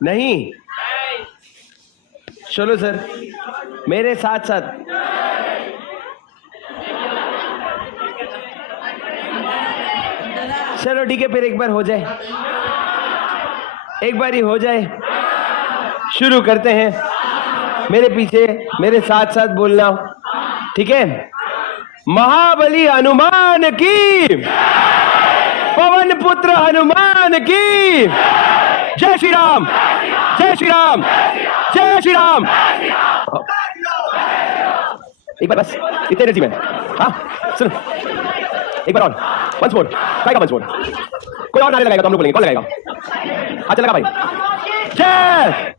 नहीं, चलो सर मेरे साथ साथ। चलो ठीक है, फिर एक बार हो जाए, एक बार ही हो जाए। शुरू करते हैं, मेरे पीछे मेरे साथ साथ बोलना, ठीक है? महाबली हनुमान की, पवन पुत्र हनुमान की, जय श्री राम, जय श्री राम, जय श्री राम। एक बार बस, इतने एनर्जी में। हाँ सुन, एक बार और, वंस मोर, वंस मोर। कोई और नारे लगाएगा तो हम लोग बोलेंगे, कौन लगाएगा? अच्छा लगा भाई, जय।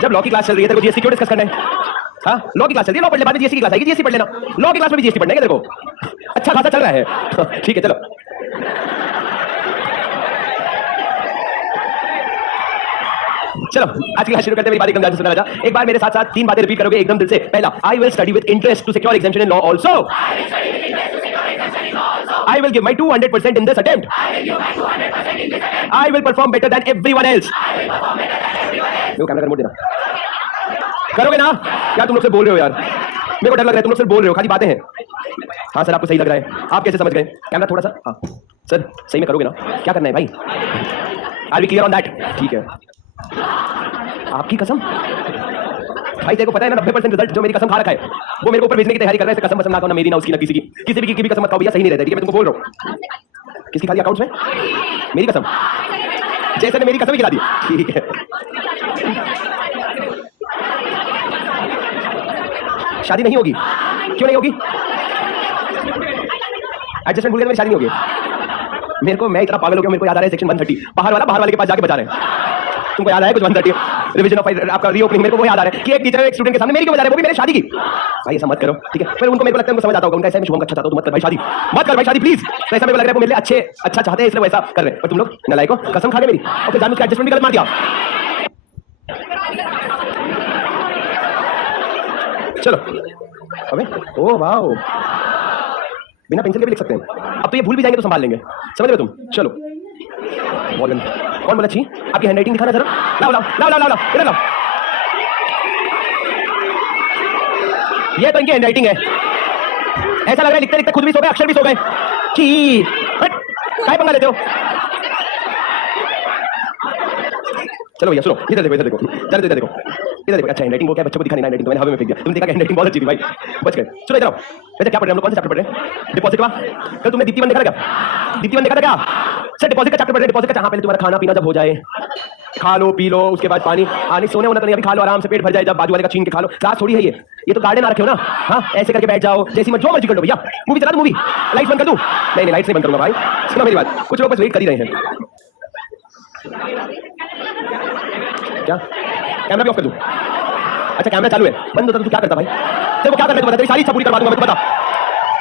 जब लॉ की क्लास चल रही है तेरे को जीएसटी क्यों डिस्कस करना है? हाँ, लॉ की क्लास चल रही है, लॉ पढ़ ले, बाद में जीएसटी की क्लास आएगी, जीएसटी पढ़ लेना। लॉ की क्लास में भी जीएसटी पढ़ना है तेरे को, अच्छा खासा चल रहा है। ठीक है चलो, चलो आज की क्लास शुरू करते हैं। मेरी बात एकदम ध्यान से सुनना राजा, एक बार मेरे साथ साथ 3 बातें रिपीट करोगे एकदम दिल से। पहला, I will study with interest to secure examination in law also. I will give my 200% in this attempt. I will perform better than everyone else. देखो कैमरा कर मोड़ देना, करोगे ना? यार तुम लोग से बोल रहे हो यार, मेरे को डर लग रहा है, तुम लोग से बोल रहे हो, खाली बातें हैं। हाँ सर आपको सही लग रहा है, आप कैसे समझ गए? कैमरा थोड़ा सा, हाँ सर सही में करोगे ना? क्या करना है भाई? Are we clear on that? ठीक है, आपकी कसम भाई, तेरे को पता है ना 90% रिजल्ट जो मेरी कसम खा रखा है वो मेरे को ऊपर भेजने की तैयारी कर रहा है। कसम ना मेरी ना उसकी ना किसी की, किसी भी कसम मत खाओ भैया, सही नहीं रहता। ठीक है मैं तुमको बोल रहा हूँ, किसकी खाली अकाउंट्स में? मेरी कसम, जैसे ने मेरी कसम ही खिला दी। ठीक है, शादी नहीं होगी, क्यों नहीं होगी? एडजस्टमेंट भूल गए, मेरी शादी नहीं होगी। मेरे को, मैं इतना पागल हो गया, मेरे को याद आ रहा है सेक्शन 130, बाहर वाले के पास जाके बचा रहे हैं। तुमको याद है कुछ 130 रिवीजन ऑफ आपका रीओपनिंग? मेरे को वो याद आ रहा है कि एक टीचर एक स्टूडेंट के सामने मेरी क्यों बजा रहे हैं, वो भी मेरे शादी की। भाई ऐसा मत करो, ठीक है? फिर उनको, मेरे को लगता है उनको समझ आता होगा, उनका ऐसा है शुभम अच्छा चाहता हो तो मत कर भाई शादी, मत कर भाई शादी प्लीज। तो ऐसा मेरे को लग रहा है वो मेरे लिए अच्छा चाहते हैं, इसलिए वैसा कर रहे हैं। पर तुम लोग नालायक हो, कसम खा गए मेरी, और फिर जानबूझ के एडजस्टमेंट भी गलत मार दिया। चलो अबे, ओ वाह, बिना पेंसिल के भी लिख सकते हैं। अब तो ये भूल भी जाएंगे तो संभाल लेंगे, समझ रहे तुम? चलो कौन बोला छी? आपकी हैंडराइटिंग दिखाना जरा, लाओ लाओ लाओ लाओ लाओ, इधर लाओ। ये तो इनकी हैंडराइटिंग है, ऐसा लग रहा है लिखते लिखते खुद भी सो गए, अक्षर भी सो गए। छी, काय पंगा लेते हो? चलो भैया सुनो, इधर देखो, इधर देखो, चलो इधर देखो, इधर देखो। अच्छा हैंडराइटिंग वो क्या बच्चों को दिखानी? हैंडराइटिंग तो मैंने हवा में फेंक दिया, तुमने देखा हैंडराइटिंग बहुत अच्छी थी भाई, बच गए। सुनो इधर आओ, वैसे क्या पढ़ रहे हैं हम लोग? कौन सा चैप्टर पढ़ रहे हैं? डिपॉजिट का। कल तुमने दीप्ति 1 देखा था क्या? दीप्ति 1 देखा था क्या? सर डिपॉजिट का चैप्टर पढ़ रहे हैं, डिपॉजिट का। जहां पहले तुम्हारा खाना पीना जब हो जाए, खा लो पी लो, उसके बाद पानी आने सोने होना तो नहीं, अभी खा लो आराम से, पेट भर जाए, जब बाजू वाले का छीन के खा लो। क्लास थोड़ी है ये तो गार्डन आ रखे हो ना। हाँ ऐसे करके बैठ जाओ, जैसी मत जो मर्जी कर लो भैया। मूवी चला दो, मूवी लाइट्स बंद कर दूं? नहीं लाइट्स नहीं बंद करूंगा भाई, सुनो मेरी बात, कुछ लोग बस वेट कर ही रहे हैं। क्या कैमरा भी ऑफ कर दूं? अच्छा कैमरा चालू है, बंद होता तो तू क्या करता भाई? तेरे को क्या करना है तू बता, तेरी सारी इच्छा पूरी करवा दूंगा मैं,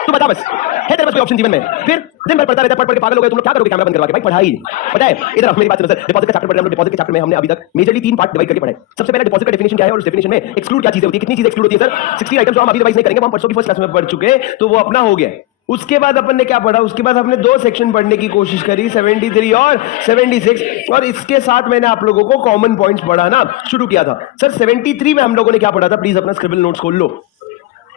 तू बता बस। है तेरे पास कोई ऑप्शन जीवन में? फिर दिन भर पढ़ता रहता है, पढ़ के पागल हो गए तुम लोग, क्या करोगे कैमरा बंद करवा के? भाई पढ़ाई पता है, इधर मेरी बात सुनो सर। डिपॉजिट का चैप्टर पढ़ रहे हैं हम लोग। डिपॉजिट के चैप्टर में हमने अभी तक मेजरली 3 पार्ट डिवाइड करके पढ़े। सबसे पहले डिपॉजिट का डेफिनेशन क्या है और उस डेफिनेशन में एक्सक्लूड क्या चीजें होती है, कितनी चीजें एक्सक्लूड होती है सर? 60 आइटम्स जो हम अभी रिवाइज नहीं करेंगे, हम परसों की फर्स्ट क्लास में पढ़ चुके, तो वो अपना हो गया। उसके बाद अपन ने क्या पढ़ा? उसके बाद हमने 2 सेक्शन पढ़ने की कोशिश करी, 73 और 76, और इसके साथ मैंने आप लोगों को कॉमन पॉइंट्स पढ़ाना शुरू किया था। सर 73 में हम लोगों ने क्या पढ़ा था? प्लीज अपना स्क्रिबल नोट्स खोल लो।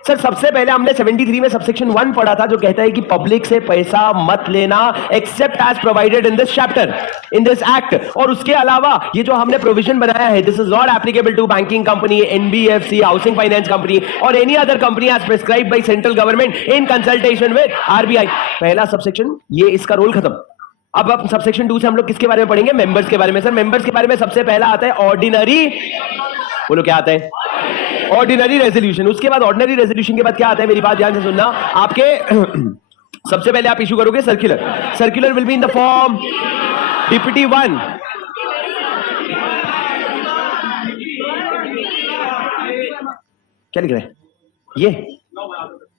सर सबसे पहले हमने 73 में सबसेक्शन 1 पढ़ा था, जो कहता है कि पब्लिक से पैसा मत लेना except as provided in this chapter, in this act. और उसके अलावा ये जो हमने प्रोविजन बनाया है, this is not applicable to banking company, NBFC, housing finance company और any other company as prescribed by central government in consultation with RBI. पहला सबसेक्शन ये, इसका रोल खत्म। अब सबसेक्शन 2 से हम लोग किसके बारे में पढ़ेंगे? मेंबर्स के बारे में। सर मेंबर्स के बारे में सबसे पहला आता है ऑर्डिनरी, बोलो क्या आता है? Ordinary resolution. उसके बाद ऑर्डिनरी रेजोल्यूशन के बाद क्या आता है? मेरी बात ध्यान से सुनना। आपके सबसे पहले आप इशू करोगे circular. Circular will be in the form DPT 1। क्या लिख रहे हैं? ये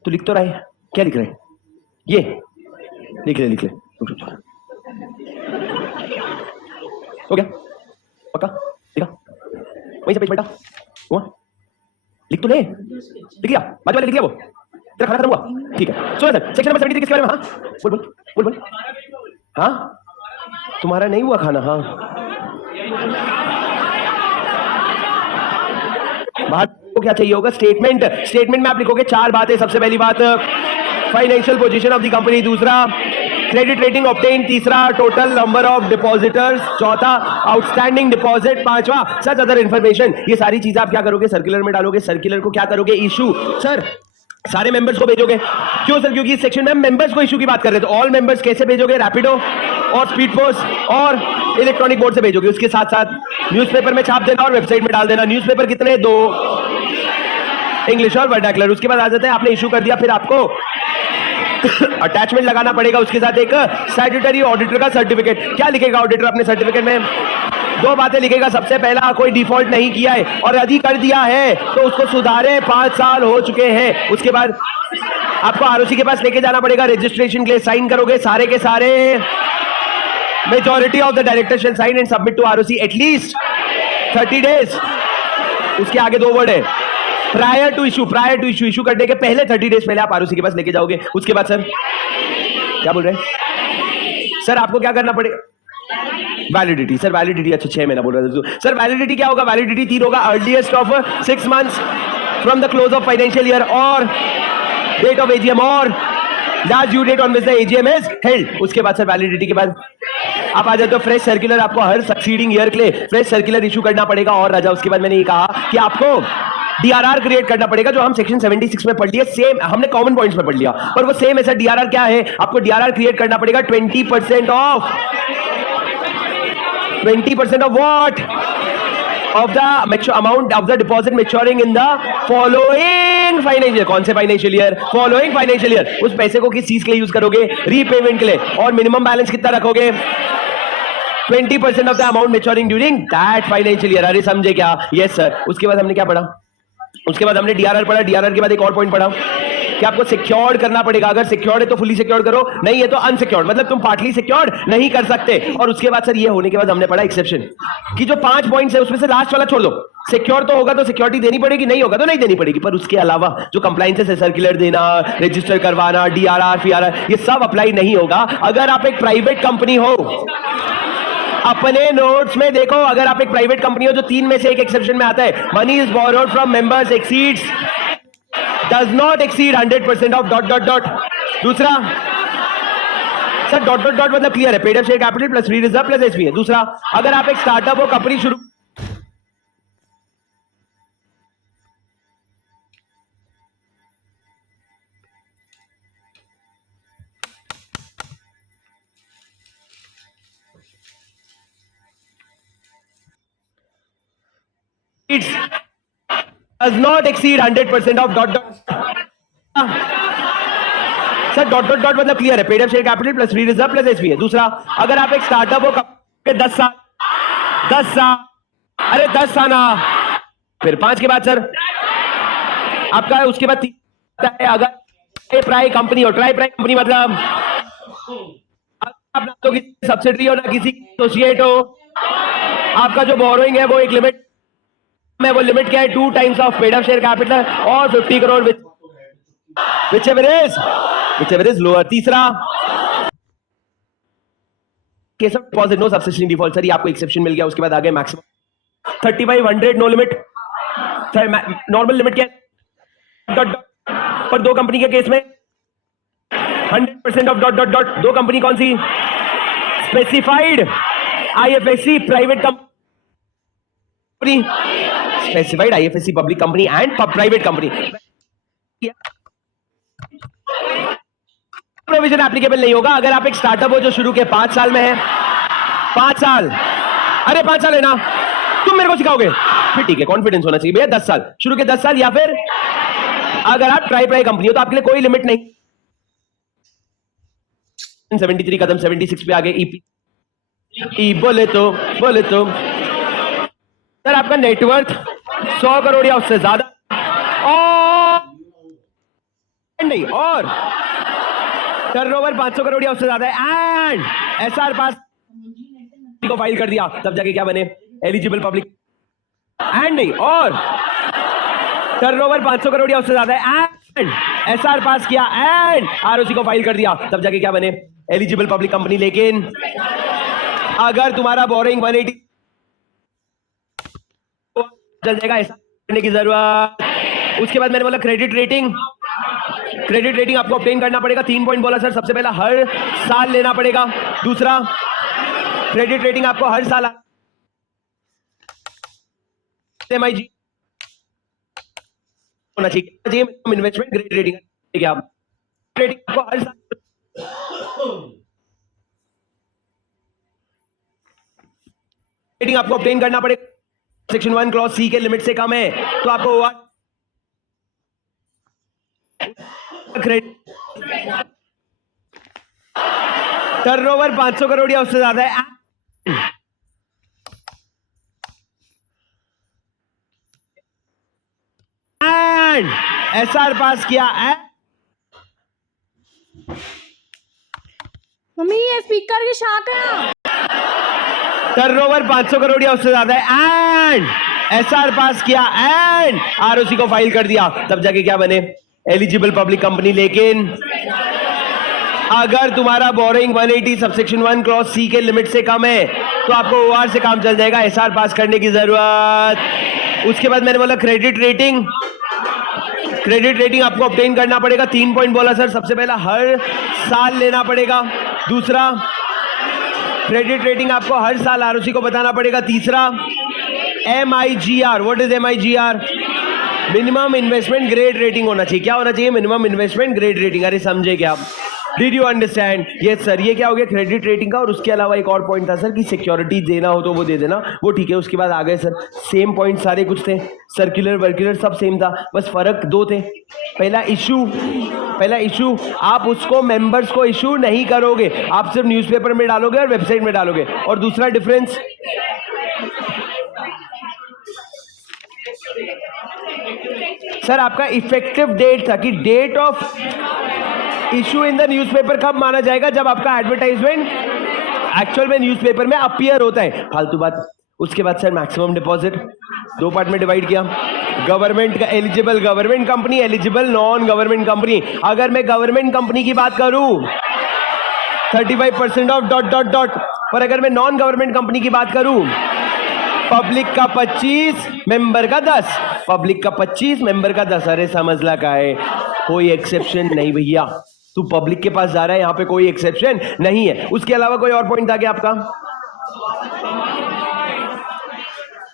तो लिख तो रहा है, क्या लिख रहे हैं? ये लिख ले हो गया पक्का? दिखा वहीं से पेज पलटा हुआ, लिख तो ले। लिख लिया? बाजू वाले लिख लिया? वो तेरा खाना खत्म हुआ? ठीक है, सुनो सर, सेक्शन नंबर 73 किसके बारे में? हाँ बोल बोल बोल बोल। हाँ तुम्हारा नहीं हुआ खाना? हाँ बात को क्या चाहिए होगा? स्टेटमेंट। स्टेटमेंट में आप लिखोगे 4 बातें। सबसे पहली बात financial position of the company, दूसरा क्रेडिट रेटिंग ऑब्टेन, तीसरा टोटल नंबर ऑफ डिपॉजिटर्स, चौथा आउटस्टैंडिंग डिपॉजिट, पांचवा सच अदर इन्फॉर्मेशन। ये सारी चीजें आप क्या करोगे? सर्कुलर में डालोगे। सर्कुलर को क्या करोगे? इशू। सर सारे मेंबर्स को भेजोगे? क्यों सर? क्योंकि इस सेक्शन में हम मेंबर्स को इशू की बात कर रहे हैं, तो ऑल मेंबर्स कैसे भेजोगे? रैपिडो और स्पीड पोस्ट और इलेक्ट्रॉनिक बोर्ड से भेजोगे। उसके साथ साथ न्यूज़पेपर में छाप देना और वेबसाइट में डाल देना। न्यूज़पेपर कितने? 2, इंग्लिश और वर्नाक्युलर। उसके बाद आ जाता है, आपने इशू कर दिया, फिर आपको अटैचमेंट लगाना पड़ेगा, उसके साथ एक स्टैट्यूटरी ऑडिटर का सर्टिफिकेट। क्या लिखेगा ऑडिटर अपने सर्टिफिकेट में? 2 बातें लिखेगा। सबसे पहला, कोई डिफॉल्ट नहीं किया है और यदि कर दिया है तो उसको सुधारे, 5 साल हो चुके हैं। उसके बाद आपको आरओसी के पास लेके जाना पड़ेगा रजिस्ट्रेशन के लिए। साइन करोगे सारे के सारे। Majority of the directors shall sign and submit to ROC at least 30 days. उसके आगे 2 वर्ड है, prior to issue. Prior to issue, issue करने के पहले 30 डेज पहले आप आरओसी के पास लेके जाओगे। उसके बाद सर क्या बोल रहे हैं? सर आपको क्या करना पड़ेगा? वैलिडिटी। सर वैलिडिटी, अच्छा 6 महीना बोल रहे थे सर। वैलिडिटी क्या होगा? वैलिडिटी 3 होगा। Earliest of 6 months from the close of financial year और डेट ऑफ एजीएम और last due date on which the AGM is held. उसके बाद सर वैलिडिटी के बाद आप आ जाते हो फ्रेश सर्कुलर। आपको हर सक्सीडिंग ईयर के लिए फ्रेश सर्कुलर इशू करना पड़ेगा। और राजा उसके बाद मैंने ये कहा कि आपको डीआरआर क्रिएट करना पड़ेगा, जो हम सेक्शन 76 में पढ़ लिया। सेम हमने कॉमन पॉइंट्स में पढ़ लिया, पर वो सेम ऐसा डीआरआर क्या है? आपको डीआरआर क्रिएट करना पड़ेगा 20% of what? Of the amount of the deposit maturing in the following financial. कौन से financial year? Following financial year. उस पैसे को किस चीज के लिए यूज करोगे? रीपेमेंट के लिए। और मिनिमम बैलेंस कितना रखोगे? 20% of the amount maturing during that financial year. अरे समझे क्या? Yes sir. उसके बाद हमने क्या पढ़ा? उसके बाद हमने डीआरआर पढ़ा। डीआरआर के बाद एक और पॉइंट पढ़ा कि आपको सिक्योर्ड करना पड़ेगा। अगर सिक्योर्ड है तो फुली सिक्योर्ड करो, नहीं है तो अनसिक्योर्ड, मतलब तुम पार्टली सिक्योर्ड नहीं कर सकते। और उसके बाद सर ये होने के बाद हमने पढ़ा एक्सेप्शन कि जो 5 पॉइंट्स है उसमें से लास्ट वाला छोड़ दो। सिक्योर तो होगा तो सिक्योरिटी देनी पड़ेगी, नहीं होगा तो नहीं देनी पड़ेगी। पर उसके अलावा जो कंप्लायंसेस है, सर्कुलर देना, रजिस्टर करवाना, डीआरआर, फीआरआर, ये सब अप्लाई नहीं होगा। अगर आप एक प्राइवेट कंपनी हो, अपने नोट्स में देखो, अगर आप एक प्राइवेट कंपनी हो, जो 3 में से एक एक्सेप्शन में आता है, money is borrowed from members exceeds does not exceed 100% of dot dot dot. दूसरा सर डॉट डॉट डॉट मतलब क्लियर है, paid up share capital plus free reserve plus SP है। दूसरा, अगर आप एक स्टार्टअप हो, कंपनी शुरू does not exceed 100% of dot dot। Sir dot dot dot मतलब क्लियर है, paid up share capital plus free reserve plus SP है। दूसरा, अगर आप एक स्टार्टअप हो, 10 साल, अरे 10 साल ना, फिर 5 के बाद सर आपका, उसके बाद अगर प्राइ कंपनी हो, ट्राई प्राइ कंपनी मतलब आप ना तो किसी सब्सिडरी हो ना किसी एसोसिएट हो, आपका जो बोरोइंग है वो एक लिमिट में, वो लिमिट क्या है? 2 times of paid up share capital और 50 करोड़ whichever is lower। तीसरा, case of deposit no subsisting default. Sir ये आपको एक्सेप्शन मिल गया। उसके बाद आगे maximum 3500 no limit. Normal limit क्या है? पर 2 कंपनी के केस में 100% of dot dot dot. 2 company कौन सी? Specified IFSC private company, specified IFSC public company and private company. Provision applicable नहीं होगा अगर आप एक स्टार्टअप हो जो शुरू के 5 साल में है। 5 साल, अरे 5 साल है ना, तुम मेरे को सिखाओगे? फिर ठीक है, कॉन्फिडेंस होना चाहिए भैया। 10 साल, शुरू के 10 साल, या फिर अगर आप ट्राई कंपनी हो तो आपके लिए कोई लिमिट नहीं। 73 कदम 76 पे आगे ई बोले तो सर आपका नेटवर्थ 100 करोड़ या उससे ज्यादा और नहीं, और टर्नओवर 500 करोड़ या उससे ज्यादा है, एंड एसआर पास को फाइल कर दिया, तब जाके क्या बने? Eligible public. एंड नहीं, और टर्नओवर 500 करोड़ या उससे ज्यादा है, एंड एसआर पास किया एंड आरओसी को फाइल कर दिया, तब जाके क्या बने? Eligible public company. लेकिन अगर तुम्हारा बोरिंग 180 चल जाएगा, ऐसा करने की जरूरत। उसके बाद मैंने बोला क्रेडिट रेटिंग। क्रेडिट रेटिंग आपको ऑब्टेन करना पड़ेगा। 3 पॉइंट बोला सर, सबसे पहला हर साल लेना पड़ेगा। दूसरा, क्रेडिट रेटिंग आपको हर साल MIG होना चाहिए। इन्वेस्टमेंट ग्रेड रेटिंग क्या रेटिंग आपको हर साल रेटिंग आपको ऑब्टेन करना पड़ेगा। सेक्शन 1 क्लॉज सी के लिमिट से कम है तो आपको टर्नओवर 500 करोड़ या उससे ज्यादा है एंड एसआर पास किया है। मम्मी ये स्पीकर की शाख है। टर्नओवर 500 करोड़ या उससे ज्यादा है एंड एसआर पास किया एंड आरओसी को फाइल कर दिया, तब जाके क्या बने? Eligible public company. लेकिन अगर तुम्हारा बोरिंग 180 सबसेक्शन 1 क्लॉज सी के लिमिट से कम है तो आपको ओआर से काम चल जाएगा, एसआर पास करने की जरूरत। उसके बाद मैंने बोला क्रेडिट रेटिंग। क्रेडिट रेटिंग आपको ऑब्टेन करना पड़ेगा। 3 पॉइंट बोला सर, सबसे पहला हर साल लेना पड़ेगा। दूसरा, क्रेडिट रेटिंग आपको हर साल आरओसी को बताना पड़ेगा। तीसरा, MIGR। What is MIGR? Minimum investment grade rating होना चाहिए। क्या होना चाहिए? Minimum investment grade rating. अरे समझे क्या? Did you understand? Yes sir. ये क्या हो गया? क्रेडिट रेटिंग का। और उसके अलावा एक और पॉइंट था सर कि सिक्योरिटी देना हो तो वो दे देना, वो ठीक है। उसके बाद आ गए सर सेम पॉइंट सारे कुछ थे, सर्कुलर वर्कुलर सब सेम था, बस फर्क 2 थे। पहला इशू आप उसको मेंबर्स को इशू नहीं करोगे, आप सिर्फ न्यूज़पेपर में डालोगे और वेबसाइट में डालोगे। और दूसरा डिफरेंस, सर आपका इफेक्टिव डेट था कि date of issue in the newspaper कब माना जाएगा? जब आपका एडवर्टाइजमेंट एक्चुअल में न्यूज़पेपर में अपीयर होता है। फालतू बात। उसके बाद सर मैक्सिमम डिपॉजिट 2 पार्ट में डिवाइड किया। गवर्नमेंट का eligible government company, eligible non government company. अगर मैं गवर्नमेंट कंपनी की बात करूं 35% ऑफ ... पर अगर मैं नॉन गवर्नमेंट कंपनी की बात करूं, पब्लिक का 25, मेंबर का 10। पब्लिक का 25, मेंबर का 10। अरे समझला का है, कोई एक्सेप्शन नहीं भैया। तू पब्लिक के पास जा रहा है, यहां पे कोई एक्सेप्शन नहीं है। उसके अलावा कोई और पॉइंट था क्या आपका?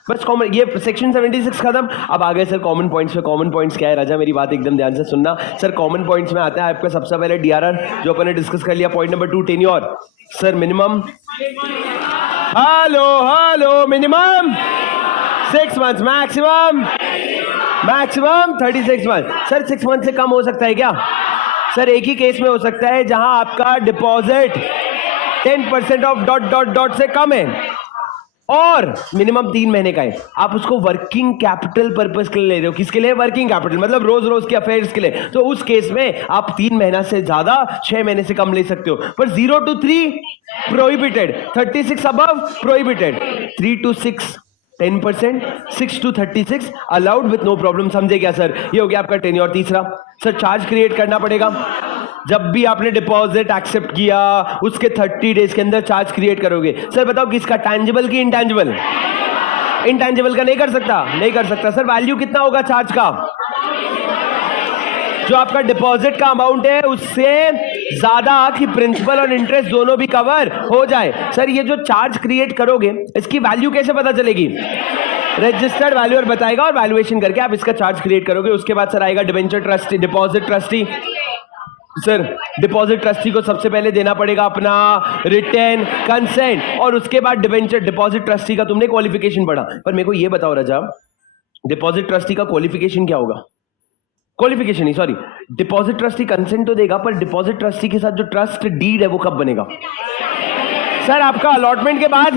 बस कॉमन, ये सेक्शन 76 खत्म। अब आ गए सर कॉमन पॉइंट्स पे। कॉमन पॉइंट्स क्या है राजा? मेरी बात एकदम ध्यान से सुनना सर। कॉमन पॉइंट्स में आता है आपका सबसे पहले डीआरआर, जो अपन ने डिस्कस कर लिया। Point number 2 tenure. Sir minimum, hello minimum 6 months, maximum 36 month. Sir 6 month से कम हो सकता है क्या? सर एक ही केस में हो सकता है जहां आपका डिपॉजिट 10% ऑफ ... से कम है और मिनिमम 3 महीने का है। आप उसको वर्किंग कैपिटल पर्पस के लिए ले रहे हो। किसके लिए? वर्किंग कैपिटल, मतलब रोज के अफेयर्स के लिए। तो उस केस में आप 3 महीना से ज्यादा 6 महीने से कम ले सकते हो। पर 0 to 3 prohibited, 36 above prohibited, 3 to 6 10%, 6 to 36 allowed with no problem. समझे क्या सर? ये हो गया आपका टेन्योर। तीसरा सर चार्ज क्रिएट करना पड़ेगा। जब भी आपने डिपॉजिट एक्सेप्ट किया उसके 30 डेज के अंदर चार्ज क्रिएट करोगे। सर बताओ किसका? टैंजिबल की इंटैंजिबल? इंटैंजिबल का नहीं कर सकता। सर वैल्यू कितना होगा चार्ज का? जो आपका डिपॉजिट का अमाउंट है उससे ज्यादा कि प्रिंसिपल और इंटरेस्ट दोनों भी कवर हो जाए। सर ये जो चार्ज क्रिएट करोगे इसकी वैल्यू कैसे पता चलेगी? रजिस्टर्ड वैल्यूअर बताएगा और वैल्यूएशन करके आप इसका चार्ज क्रिएट करोगे। उसके बाद सर आएगा debenture trustee, deposit trustee. Sir deposit trustee को सबसे पहले देना पड़ेगा अपना रिटर्न कंसेंट और उसके बाद डिबेंचर। डिपॉजिट ट्रस्टी का तुमने क्वालिफिकेशन पढ़ा, पर मेरे को ये बताओ राजा, डिपॉजिट ट्रस्टी का क्वालिफिकेशन क्या होगा? क्वालिफिकेशन नहीं, सॉरी, डिपॉजिट ट्रस्टी कंसेंट तो देगा, पर डिपॉजिट ट्रस्टी के साथ जो ट्रस्ट डीड है वो कब बनेगा? सर आपका अलॉटमेंट के बाद।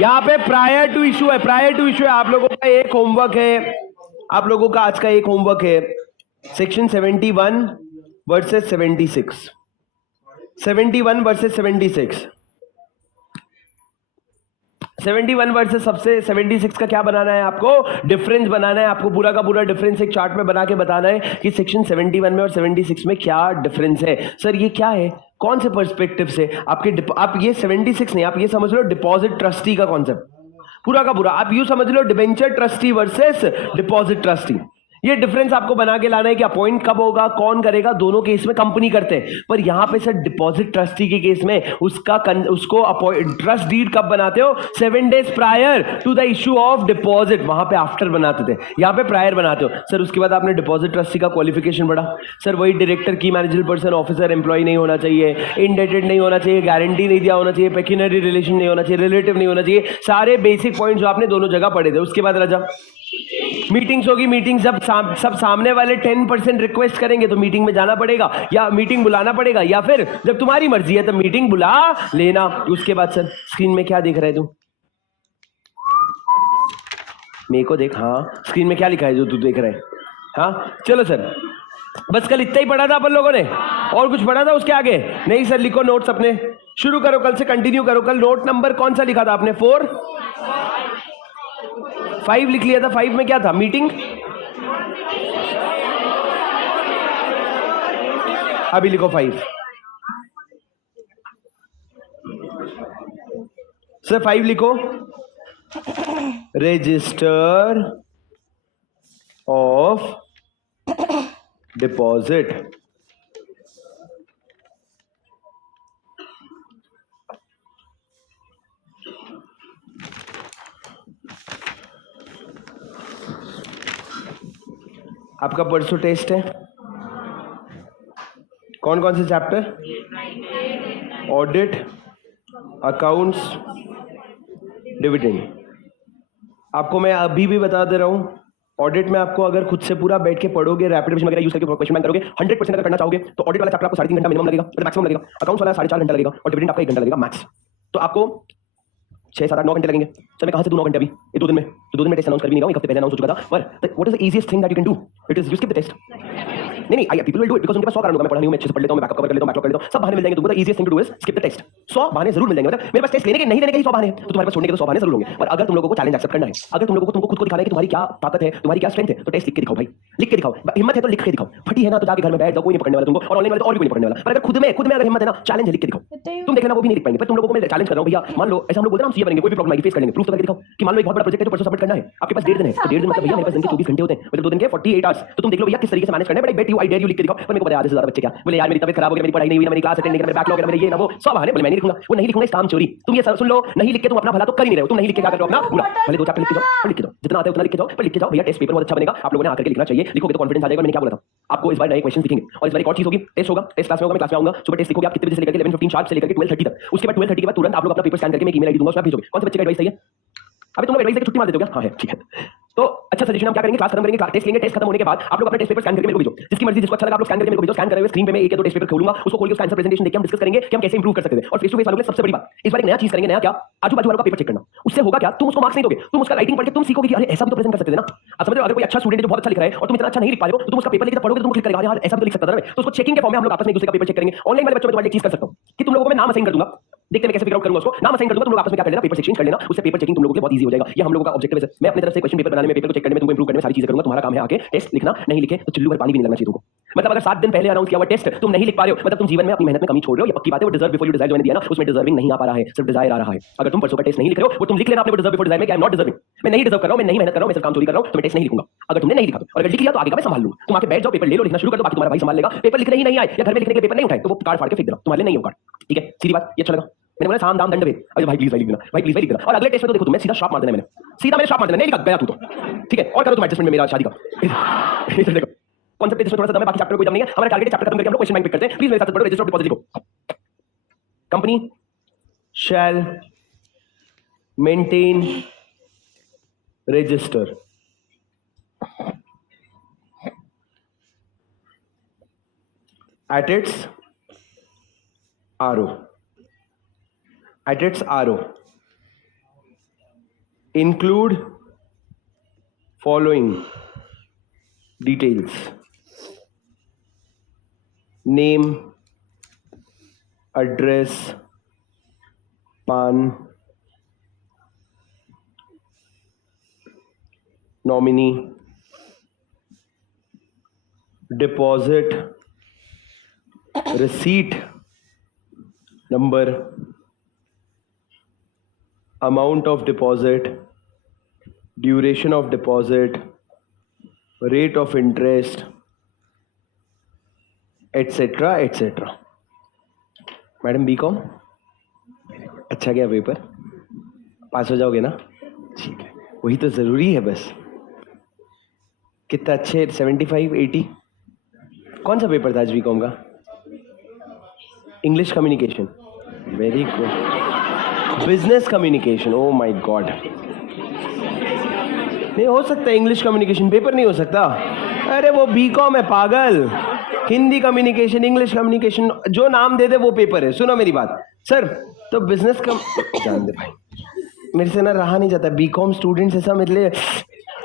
यहां पे प्रायर टू इशू है, आप लोगों का एक होमवर्क है, आप लोगों का आज का एक होमवर्क है सेक्शन 71 वर्सेस 76, 71 वर्सेस 76। 71 वर्सेस सबसे 76 का क्या बनाना है आपको? डिफरेंस बनाना है आपको, पूरा का पूरा डिफरेंस एक चार्ट में बना के बताना है कि सेक्शन 71 में और 76 में क्या डिफरेंस है। सर ये क्या है, कौन से पर्सपेक्टिव से? आप ये 76 नहीं, आप ये समझ लो डिपॉजिट ट्रस्टी का कॉन्सेप्ट, पूरा का पूरा आप यूं समझ लो debenture trustee versus deposit trustee. ये डिफरेंस आपको बना के लाना है कि अपॉइंट कब होगा, कौन करेगा। दोनों केस में कंपनी करते हैं, पर यहां पे सर डिपॉजिट ट्रस्टी के केस में उसको ट्रस्ट डीड कब बनाते हो? 7 days prior to the issue of deposit. वहां पे आफ्टर बनाते थे, यहां पे प्रायर बनाते हो। सर उसके बाद आपने डिपॉजिट ट्रस्टी का क्वालिफिकेशन पढ़ा, सर वही डायरेक्टर की मैनेजर पर्सन ऑफिसर एम्प्लॉय नहीं होना चाहिए, इनडेटेड नहीं होना चाहिए, गारंटी नहीं दिया होना चाहिए, पेक्यूनरी रिलेशन नहीं होना चाहिए, रिलेटिव नहीं होना चाहिए, सारे बेसिक पॉइंट जो आपने दोनों जगह पढ़े थे। उसके बाद राजा मीटिंग्स होगी, मीटिंग जब सब सामने वाले 10% रिक्वेस्ट करेंगे तो मीटिंग में जाना पड़ेगा, या मीटिंग बुलाना पड़ेगा, या फिर जब तुम्हारी मर्जी है तब मीटिंग बुला लेना। उसके बाद सर स्क्रीन में क्या देख रहे है तू? मेरे को देख, हाँ स्क्रीन में क्या लिखा है जो तू देख रहा है? हाँ चलो सर, बस कल इतना ही पढ़ा था अपन लोगों ने, और कुछ पढ़ा था उसके आगे नहीं? सर लिखो नोट्स अपने, शुरू करो, कल से कंटिन्यू करो। कल नोट नंबर कौन सा लिखा था आपने? 4 5 लिख लिया था। 5 में क्या था? मीटिंग। अभी लिखो 5। सर 5 लिखो, रजिस्टर ऑफ डिपॉजिट। आपका परसों टेस्ट है, कौन कौन से चैप्टर? Audit, accounts, dividend. आपको मैं अभी भी बता दे रहा हूं, ऑडिट में आपको अगर खुद से पूरा बैठ के पढ़ोगे, रैपिड रिवीजन वगैरह यूज करके क्वेश्चन बैंक करोगे, 100% अगर करना चाहोगे तो ऑडिट वाला चैप्टर आपको 3.5 घंटा मिनिमम लगेगा, मतलब मैक्सिमम लगेगा। अकाउंट्स वाला 4.5 घंटा लगेगा, और डिविडेंड आपका 1 घंटा लगेगा मैक्स। तो आपको 6 7 8 9 घंटे लगेंगे। सर मैं कहां से दूं 9 घंटे? अभी ये 2 दिन में, तो 2 दिन में टेस्ट अनाउंस कर भी नहीं रहा हूं, 1 हफ्ते पहले अनाउंस हो चुका था। पर what is the easiest thing that you can do? It is you skip the test. नहीं I people will do it because उनके पास 100 कारण होगा, मैं पढ़ा नहीं हूं, मैं अच्छे से पढ़ लेता हूं, मैं बैकअप कवर कर लेता हूं, बैकअप कर लेता हूं, सब बहाने मिल जाएंगे तुमको। The easiest thing to do is skip the test. 100 बहाने जरूर मिल जाएंगे, मतलब मेरे पास टेस्ट लेने के नहीं लेने के ही 100 बहाने हैं, तो तुम्हारे पास छोड़ने के तो 100 बहाने जरूर होंगे। पर अगर तुम लोगों को चैलेंज एक्सेप्ट करना है, अगर तुम लोगों को तुमको खुद को दिखाना है कि तुम्हारी क्या ताकत है, तुम्हारी क्या स्ट्रेंथ है, तो टेस्ट लिख के दिखाओ भाई, लिख के दिखाओ। हिम्मत है तो लिख के दिखाओ, फटी है ना तो जाके घर में बैठ जाओ, कोई नहीं पकड़ने वाला तुमको, और ऑनलाइन वाले तो और भी कोई नहीं पकड़ने वाला। पर अगर खुद में अगर हिम्मत है ना, चैलेंज है, लिख के दिखाओ। तुम देखना वो भी नहीं लिख पाएंगे, पर तुम लोगों को मैं चैलेंज कर रहा हूं भैया। मान लो ऐसा हम लोग बोलते हैं ना, हम सीए बनेंगे, कोई भी प्रॉब्लम आएगी फेस कर लेंगे, प्रूफ करके दिखाओ कि मान लो एक बहुत बड़ा प्रोजेक्ट है जो परसों सबमिट करना है, आपके पास 1.5 दिन है, तो 1.5 दिन मतलब भैया मेरे पास दिन के 24 घंटे होते हैं, मतलब 2 दिन के 48 आवर्स। तो तुम देख लो भैया किस तरीके से मैनेज करना है। But I bet you, I dare you लिख के दिखाओ। पर मेरे को पता है आधे से ज्यादा बच्चे क्या बोले, यार मेरी तबीयत खराब हो गई, मेरी पढ़ाई नहीं हुई ना, मेरी क्लास अटेंड नहीं कर, मेरे बैकलॉग है, मेरे ये ना वो, सब बहाने। बोले मैं नहीं लिखूंगा, वो नहीं लिखूंगा, इस काम चोरी। तुम ये सुन लो, नहीं लिख के तुम अपना भला तो कर ही नहीं रहे हो, तुम नहीं लिख के क्या कर रहे हो अपना बुरा। भले 2 चैप्टर लिख के जाओ, पर लिख के जाओ, जितना आता है उतना लिख के जाओ, पर लिख के जाओ भैया, टेस्ट पेपर बहुत अच्छा बनेगा। आप लोगों ने आकर के लिखना चाहिए, लिखोगे तो कॉन्फिडेंस आ जाएगा। मैंने क्या बोला था आपको, इस बार नए क्वेश्चन दिखेंगे, और इस बार एक और चीज होगी, टेस्ट होगा, टेस्ट क्लास में होगा, मैं क्लास में आऊंगा, सुबह टेस्ट लिखोगे आप कितने बजे से लेकर 11:15 शार्प से लेकर 12:30 तक। उसके बाद 12:30 के बाद तुरंत आप लोग अपना पेपर स्कैन करके मैं ईमेल आईडी दूंगा, उसमें भेजोगे। कौन से बच्चे का एडवाइस चाहिए? अभी तुम लोग एडवाइस देके छुट्टी मार देते हो क्या? हाँ है, ठीक है। तो अच्छा सजेशन हम क्या करेंगे, क्लास खत्म करेंगे, टेस्ट लेंगे, टेस्ट खत्म होने के बाद आप लोग अपना टेस्ट पेपर स्कैन करके मेरे को भेजो, जिसकी मर्जी जिसको अच्छा लगा आप लोग स्कैन करके मेरे को भेजो। स्कैन करे हुए स्क्रीन पे मैं 1 या 2 टेस्ट पेपर खोलूंगा, उसको खोल के उसका आंसर प्रेजेंटेशन देके हम डिस्कस करेंगे कि हम कैसे इंप्रूव कर सकते हैं। और फेस टू फेस वालों के लिए सबसे बड़ी बात, इस बार एक नया चीज करेंगे। नया क्या? आजू बाजू वालों का पेपर चेक करना। उससे होगा क्या, तुम उसको मार्क्स नहीं दोगे, तुम उसका राइटिंग पढ़ के तुम सीखोगे कि अरे ऐसा भी तो प्रेजेंट कर सकते थे ना। आप समझ रहे हो, अगर कोई अच्छा स्टूडेंट है जो बहुत अच्छा लिख रहा है और तुम इतना अच्छा नहीं लिख पा रहे हो, तो तुम उसका पेपर लेके पढ़ोगे तो तुम क्लिक करेगा यार ऐसा भी तो लिख सकता था मैं। तो उसको चेकिंग के फॉर्म में हम लोग आपस में एक दूसरे का पेपर चेक करेंगे। ऑनलाइन वाले बच्चों में तुम्हारे एक चीज कर सकता हूं कि तुम लोगों को मैं नाम असाइन कर दूंगा, देखते मैं कैसे फिगर आउट करूंगा उसको, नाम असाइन कर दूंगा, तुम लोग आपस में क्या कर लेना, पेपर एक्सचेंज कर लेना, उससे पेपर चेकिंग तुम लोगों के लिए बहुत इजी हो जाएगा। ये हम लोगों का ऑब्जेक्टिव है। मैं अपनी तरफ से क्वेश्चन पेपर बनाने में, पेपर को चेक करने में, तुमको इंप्रूव करने में सारी चीजें करूंगा। तुम्हारा काम है आके टेस्ट लिखना, नहीं लिखे तो चुल्लू भर पानी भी नहीं लगना चाहिए तुमको। मतलब अगर 7 दिन पहले अनाउंस किया हुआ टेस्ट तुम नहीं लिख पा रहे हो, मतलब तुम जीवन में अपनी मेहनत में कमी छोड़ रहे हो, ये पक्की बात है। वो डिजर्व बिफोर यू डिजायर जो मैंने दिया ना, उसमें डिजर्विंग नहीं आ पा रहा है, सिर्फ डिजायर आ रहा है। अगर तुम परसों का टेस्ट नहीं लिख रहे हो, वो तुम लिख लेना अपने डिजर्व बिफोर डिजायर में, आई एम नॉट डिजर्विंग, मैं नहीं डिजर्व कर रहा हूं, मैं नहीं मेहनत कर रहा हूं, मैं सिर्फ काम चोरी कर रहा हूं, तो मैं टेस्ट नहीं लिखूंगा। अगर तुमने नहीं लिखा तो, और अगर लिख लिया तो आगे का मैं संभाल लूंगा। तुम आके बैठ जाओ, पेपर ले लो, लिखना शुरू कर दो, बाकी तुम्हारा भाई संभाल लेगा। पेपर लिखने ही नहीं आए या घर में लिखने के पेपर नहीं उठाए तो वो कार्ड फाड़ के फेंक देना, तुम्हारे लिए नहीं होगा। ठीक है, सीधी बात, ये अच्छा लगा। मैंने बोला साम दाम दंड भेद, अरे भाई प्लीज भाई लिख देना, भाई प्लीज भाई लिख देना। और अगले टेस्ट में तो देखो तुम्हें सीधा शॉप मार देना, मैंने सीधा मैंने शॉप मार देना, नहीं लिखा गया तू तो। ठीक है, और करो तुम एडजस्टमेंट में मेरा शादी का। इधर देखो कॉन्सेप्ट इसमें थोड़ा सा दम है, बाकी चैप्टर कोई दम नहीं है। हमारा टारगेट चैप्टर खत्म करके हम लोग क्वेश्चन बैंक पिक करते हैं। प्लीज मेरे साथ पढ़ो, रजिस्टर ऑफ डिपॉजिट लिखो। Company shall maintain register at its RO, include following details: name, address, PAN, nominee, deposit, receipt number, amount of deposit, duration of deposit, rate of interest, etcetera etcetera. Madam BCom, अच्छा गया paper, पास हो जाओगे ना? ठीक है, वही तो ज़रूरी है बस। कितना अच्छे 75 80। कौन सा पेपर था आज बीकॉम का? English communication, very good. Business communication, oh my God, नहीं हो सकता इंग्लिश कम्युनिकेशन पेपर नहीं हो सकता? अरे वो बीकॉम है पागल, हिंदी कम्युनिकेशन, इंग्लिश कम्युनिकेशन, जो नाम दे दे वो पेपर है। सुनो मेरी बात सर, तो बिजनेस कम जान दे भाई, मेरे से ना रहा नहीं जाता। बीकॉम स्टूडेंट्स ऐसा मेरे लिए,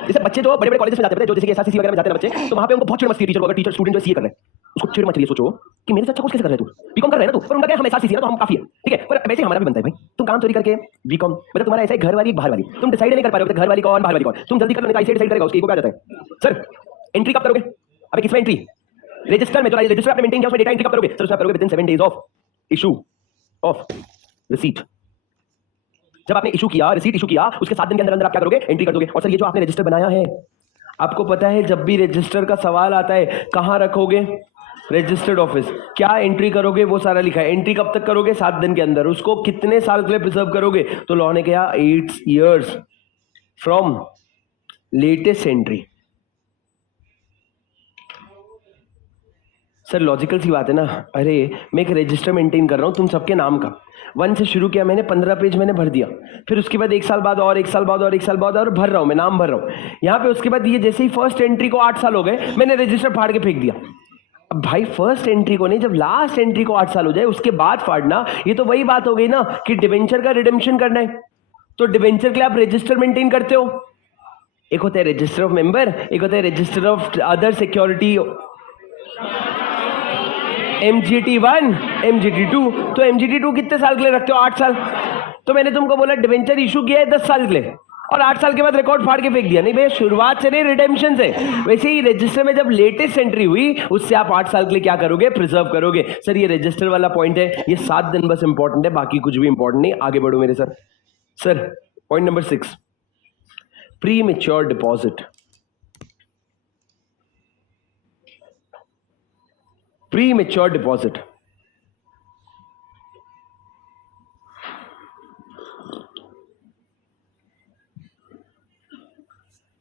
जैसे बच्चे तो बड़े बड़े कॉलेज में जाते हैं, जो जैसे कि एसआरसीसी वगैरह में जाते हैं बच्चे, तो वहाँ पे उनको बहुत चिड़ मचती है टीचर को। अगर टीचर स्टूडेंट जो सीए कर रहे हैं उसको चिड़ मच रही है, सोचो कि मेरे से अच्छा कोर्स कैसे कर रहे हैं, तू बीकॉम कर रहे हैं ना तू, पर उनका क्या हम एसआरसीसी है ना तो हम काफी है, ठीक है। पर वैसे हमारा भी बनता है भाई, तुम काम चोरी करके बीकॉम, मतलब तुम्हारा ऐसा है घर वाली बाहर वाली, तुम डिसाइड नहीं कर पा रहे हो घर वाली कौन बाहर वाली कौन, तुम जल्दी कर लो, डिसाइड करेगा उसकी को आ जाता है। सर एंट्री कब करोगे? अबे किसमें एंट्री? रजिस्टर में, जो रजिस्टर आपने मेंटेन किया उसमें डेटा एंट्री कब करोगे? सर उसमें करोगे with in 7 days of issue of receipt. जब आपने इशू किया, रिसीट इशू किया, उसके 7 दिन के अंदर अंदर आप क्या करोगे? एंट्री कर दोगे। और सर ये जो आपने रजिस्टर बनाया है, आपको पता है जब भी रजिस्टर का सवाल आता है कहां रखोगे? Registered office. क्या एंट्री करोगे वो सारा लिखा है। एंट्री कब तक करोगे? 7 दिन के अंदर। उसको कितने साल के लिए प्रिजर्व करोगे? तो लॉ ने कहा 8 years from latest entry. Sir logical सी बात है ना। अरे मैं एक रजिस्टर मेंटेन कर रहा हूँ तुम सबके नाम का, 1 से शुरू किया मैंने, 15 पेज मैंने भर दिया, फिर उसके बाद 1 साल बाद और 1 साल बाद और 1 साल बाद और भर रहा हूँ मैं, नाम भर रहा हूँ यहाँ पे। उसके बाद ये जैसे ही फर्स्ट एंट्री को 8 साल हो गए, मैंने रजिस्टर फाड़ के फेंक दिया। अब भाई फर्स्ट एंट्री को नहीं, जब लास्ट एंट्री को 8 साल हो जाए उसके बाद फाड़ना, ये तो वही बात हो गई ना कि डिबेंचर का रिडेम्पशन करना है, तो डिबेंचर के लिए आप रजिस्टर मेंटेन करते हो। एक होता है रजिस्टर ऑफ मेंबर, एक होता है register of other security, MGT1, MGT2। तो MGT2 कितने साल के लिए रखते हो? 8 साल। तो मैंने तुमको बोला डिबेंचर इशू किया है 10 साल के लिए और 8 साल के बाद रिकॉर्ड फाड़ के फेंक दिया। नहीं भैया, शुरुआत से नहीं, रिडेम्पशन से। वैसे ही रजिस्टर में जब लेटेस्ट एंट्री हुई उससे आप 8 साल के लिए क्या करोगे? प्रिजर्व करोगे। सर ये रजिस्टर वाला पॉइंट है, ये 7 दिन बस इंपॉर्टेंट है, बाकी कुछ भी इंपॉर्टेंट नहीं। आगे बढ़ो मेरे sir. Sir point number 6, premature deposit. Premature deposit,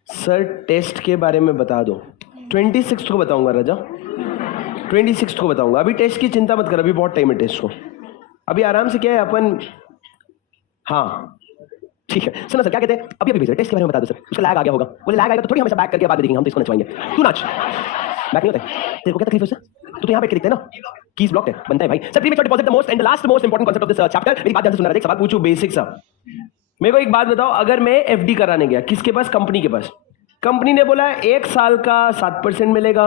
sir test के बारे में बता दो। 26 को बताऊंगा राजा, 26 को बताऊंगा। अभी टेस्ट की चिंता मत कर, अभी बहुत टाइम है टेस्ट को, अभी आराम से क्या है अपन। हाँ ठीक है, सुनो सर क्या कहते हैं, अभी भेज रहे टेस्ट के बारे में बता दो सर। उसका लैग आ गया होगा, बोले लैग आएगा तो थोड़ी हमेशा बैक करके बाद देखेंगे, हम तो इसको नचवाएंगे। तू नाच, बैक नहीं होता है तेरे को, क्या तकलीफ है उससे? तो यहाँ बैठ के लिखते हैं ना, कीज ब्लॉक है, बनता है भाई। Sir pre mature deposit the most and the last most important concept of this chapter. मेरी बात ध्यान से सुनना, एक सवाल पूछूं बेसिक सा। मेरे को एक बात बताओ, अगर मैं एफडी कराने गया, किसके पास? कंपनी के पास। कंपनी ने बोला 1 साल का 7% मिलेगा,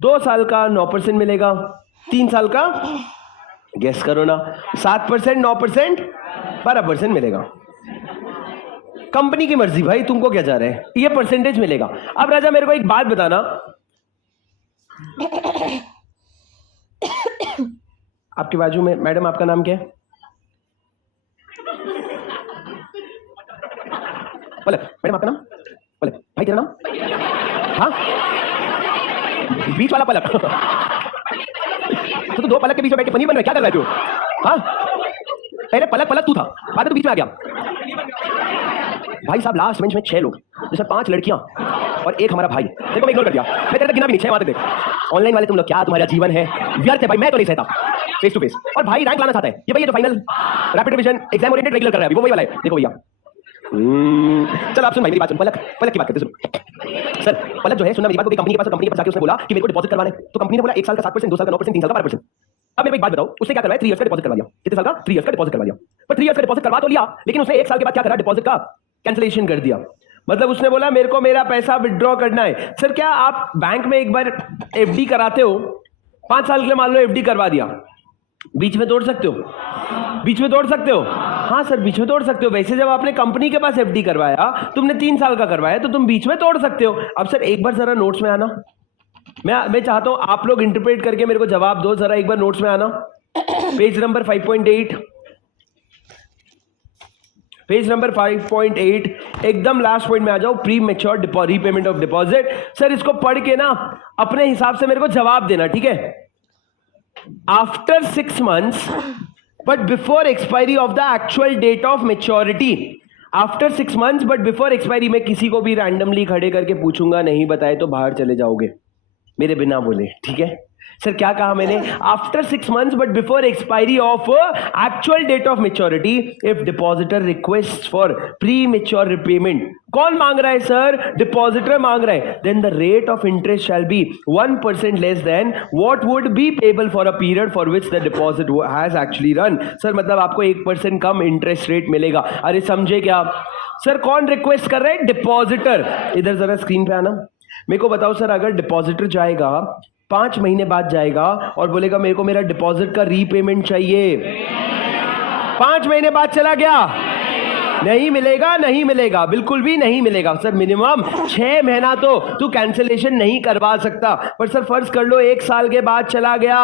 2 साल का 9% मिलेगा, 3 साल का गेस करो ना, 7%, 9%, 12% मिलेगा। कंपनी की मर्जी भाई, तुमको क्या जा रहा है, ये परसेंटेज मिलेगा। अब राजा मेरे को एक बात बताना, आपके बाजू में मैडम, आपका नाम क्या है? पलक। मैडम आपका नाम? पलक। भाई तेरा नाम? हाँ बीच वाला पलक। तो 2 पलक के बीच में बैठ के पनीर बन रहा है, क्या कर रहा है तू? हाँ पहले पलक पलक तू था, बाद में तो बीच में आ गया। भाई साहब लास्ट बेंच में 6 लोग, जिसमें 5 लड़कियां और 1 हमारा भाई। देखो मैं इग्नोर कर दिया, मैं तेरे तक गिना भी नहीं, 6 वहां तक देख। ऑनलाइन वाले तुम लोग क्या, तुम्हारा जीवन है व्यर्थ है भाई, मैं तो नहीं सहता फेस टू फेस। और भाई रैंक लाना चाहता है ये भैया, जो final rapid revision exam oriented regular कर रहा है अभी, वो वही वाला है। देखो भैया चल आप सुन भाई मेरी बात सुन। पलक पलक की बात करते सुनो। सर पलक जो है, सुनना मेरी बात को, कंपनी के पास जाके उसने बोला कि मेरे को डिपॉजिट करवाना है, तो कंपनी ने बोला 1 साल का 7%, 2 साल का 9%, 3 साल का 12%। अब मेरे को एक बात बताओ, उसने क्या करवाया? 3 इयर्स का डिपॉजिट करवा दिया। कितने साल का? 3 इयर्स का डिपॉजिट करवा दिया। पर 3 इयर्स का डिपॉजिट करवा तो लिया, लेकिन उसने 1 साल के बाद क्या करा? डिपॉजिट का कैंसिलेशन कर दिया। मतलब उसने बोला मेरे को मेरा पैसा विड्रॉ करना है। सर क्या आप बैंक में एक बार एफडी कराते हो, 5 साल के लिए मान लो एफडी करवा दिया, बीच में तोड़ सकते हो? बीच में तोड़ सकते हो? हाँ सर, बीच में तोड़ सकते हो। वैसे जब आपने कंपनी के पास एफडी करवाया, तुमने 3 साल का करवाया, तो तुम बीच में तोड़ सकते हो। अब सर एक बार जरा नोट्स में आना, मैं चाहता हूं आप लोग इंटरप्रेट करके मेरे को जवाब दो। जरा एक बार नोट्स में आना, पेज नंबर 5.8, पेज नंबर 5.8, एकदम लास्ट पॉइंट में आ जाओ, pre mature repayment of deposit. Sir इसको पढ़ के ना अपने हिसाब से मेरे को जवाब देना, ठीक है? After 6 months but before expiry of the actual date of maturity, after 6 months but before expiry. मैं किसी को भी रैंडमली खड़े करके पूछूंगा, नहीं बताए तो बाहर चले जाओगे मेरे बिना बोले, ठीक है? सर क्या कहा मैंने? After 6 months but before expiry of actual date of maturity if depositor request for premature repayment. कौन मांग रहा है सर? डिपॉजिटर मांग रहा है। Then the rate of interest shall be 1% less than what would be payable for a period for which the deposit has actually run. Sir मतलब आपको 1% कम interest rate मिलेगा। अरे समझे क्या सर? कौन रिक्वेस्ट कर रहे हैं? डिपॉजिटर। इधर जरा स्क्रीन पे आना, मेरे को बताओ सर, अगर डिपॉजिटर जाएगा 5 महीने बाद जाएगा और बोलेगा मेरे को मेरा डिपॉजिट का रीपेमेंट चाहिए, 5 महीने बाद चला गया, नहीं मिलेगा, नहीं मिलेगा, बिल्कुल भी नहीं मिलेगा। सर मिनिमम 6 महीना तो तू कैंसिलेशन नहीं करवा सकता। पर सर फर्ज कर लो 1 साल के बाद चला गया,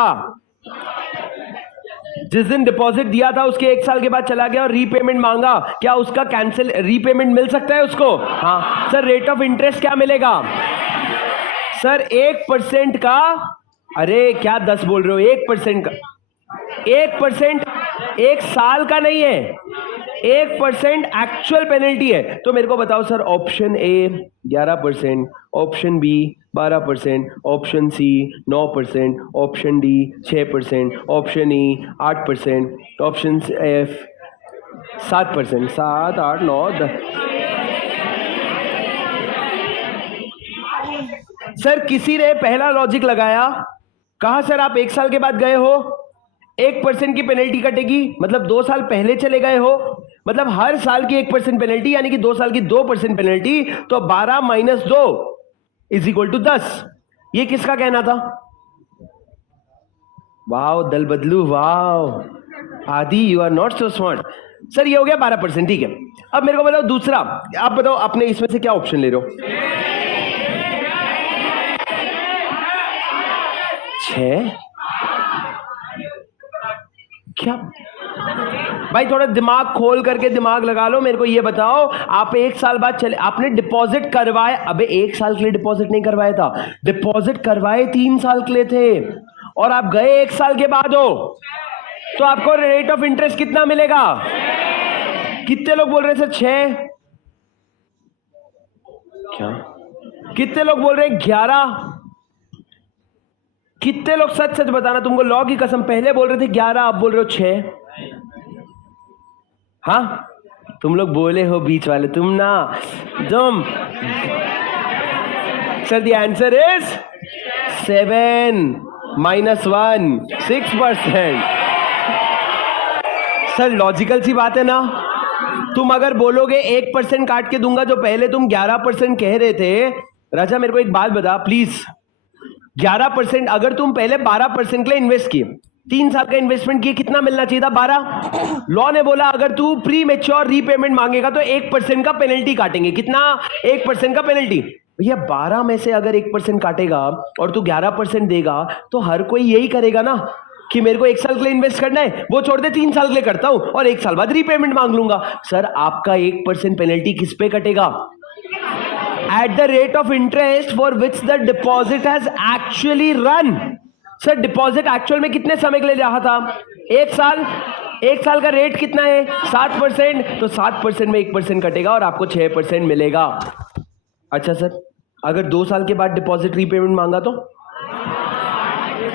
जिस दिन डिपॉजिट दिया था उसके 1 साल के बाद चला गया और रीपेमेंट मांगा, क्या उसका कैंसिल रीपेमेंट मिल सकता है उसको? हाँ सर। रेट ऑफ इंटरेस्ट क्या मिलेगा सर? 1% का। अरे क्या 10 बोल रहे हो? 1% का, 1% 1 साल का नहीं है, 1% एक्चुअल पेनल्टी है। तो मेरे को बताओ sir, option A 11%, option B 12%, option C 9%, option D 6%, option E 8%, option F 7%, 7, 8, 9, 10। Sir किसी ने पहला लॉजिक लगाया, कहा सर आप 1 साल के बाद गए हो 1% की पेनल्टी कटेगी, मतलब 2 साल पहले चले गए हो, मतलब हर साल की 1% पेनल्टी, यानी कि 2 साल की 2% पेनल्टी। तो 12 - 2 = 10। ये किसका कहना था? वाह दल बदलू, वाह आदि, you are not so smart. Sir ये हो गया 12%, ठीक है। अब मेरे को बताओ दूसरा, आप बताओ आपने इसमें से क्या ऑप्शन ले रहे हो? 6? क्या भाई, थोड़ा दिमाग खोल करके दिमाग लगा लो। मेरे को ये बताओ, आप 1 साल बाद चले, आपने डिपॉजिट करवाए, अबे 1 साल के लिए डिपॉजिट नहीं करवाया था, डिपॉजिट करवाए 3 साल के लिए थे, और आप गए 1 साल के बाद हो, तो आपको रेट ऑफ इंटरेस्ट कितना मिलेगा? कितने लोग बोल रहे हैं सर 6? क्या कितने लोग बोल रहे हैं 11? कितने लोग सच सच बताना, तुमको लॉ की कसम, पहले बोल रहे थे 11, अब बोल रहे हो 6? हाँ तुम लोग बोले हो बीच वाले, तुम ना तुम। Sir the answer is 7 - 1, 6%। Sir logical सी बात है ना। तुम अगर बोलोगे 1% काट के दूंगा, जो पहले तुम 11% कह रहे थे। राजा मेरे को एक बात बता प्लीज, 11%, अगर तुम पहले 12% के लिए इन्वेस्ट किए, 3 साल का इन्वेस्टमेंट किए, कितना मिलना चाहिए था? 12। लॉ ने बोला अगर तू प्री मैच्योर रीपेमेंट मांगेगा तो 1% का पेनल्टी काटेंगे। कितना? 1% का पेनल्टी। भैया 12 में से अगर 1% काटेगा और तू 11% देगा, तो हर कोई यही करेगा ना कि मेरे को 1 साल के लिए इन्वेस्ट करना है, वो छोड़ दे 3 साल के लिए करता हूं और 1 साल बाद रीपेमेंट मांग लूंगा। सर आपका 1% पेनल्टी किस पे कटेगा? At the rate of interest for which the deposit has actually run। Sir deposit actual में कितने समय के लिए रहा था? 1 साल। 1 साल का रेट कितना है? 7%। तो 7% में 1% कटेगा और आपको 6% मिलेगा। अच्छा सर, अगर 2 साल के बाद डिपॉजिट रीपेमेंट मांगा तो?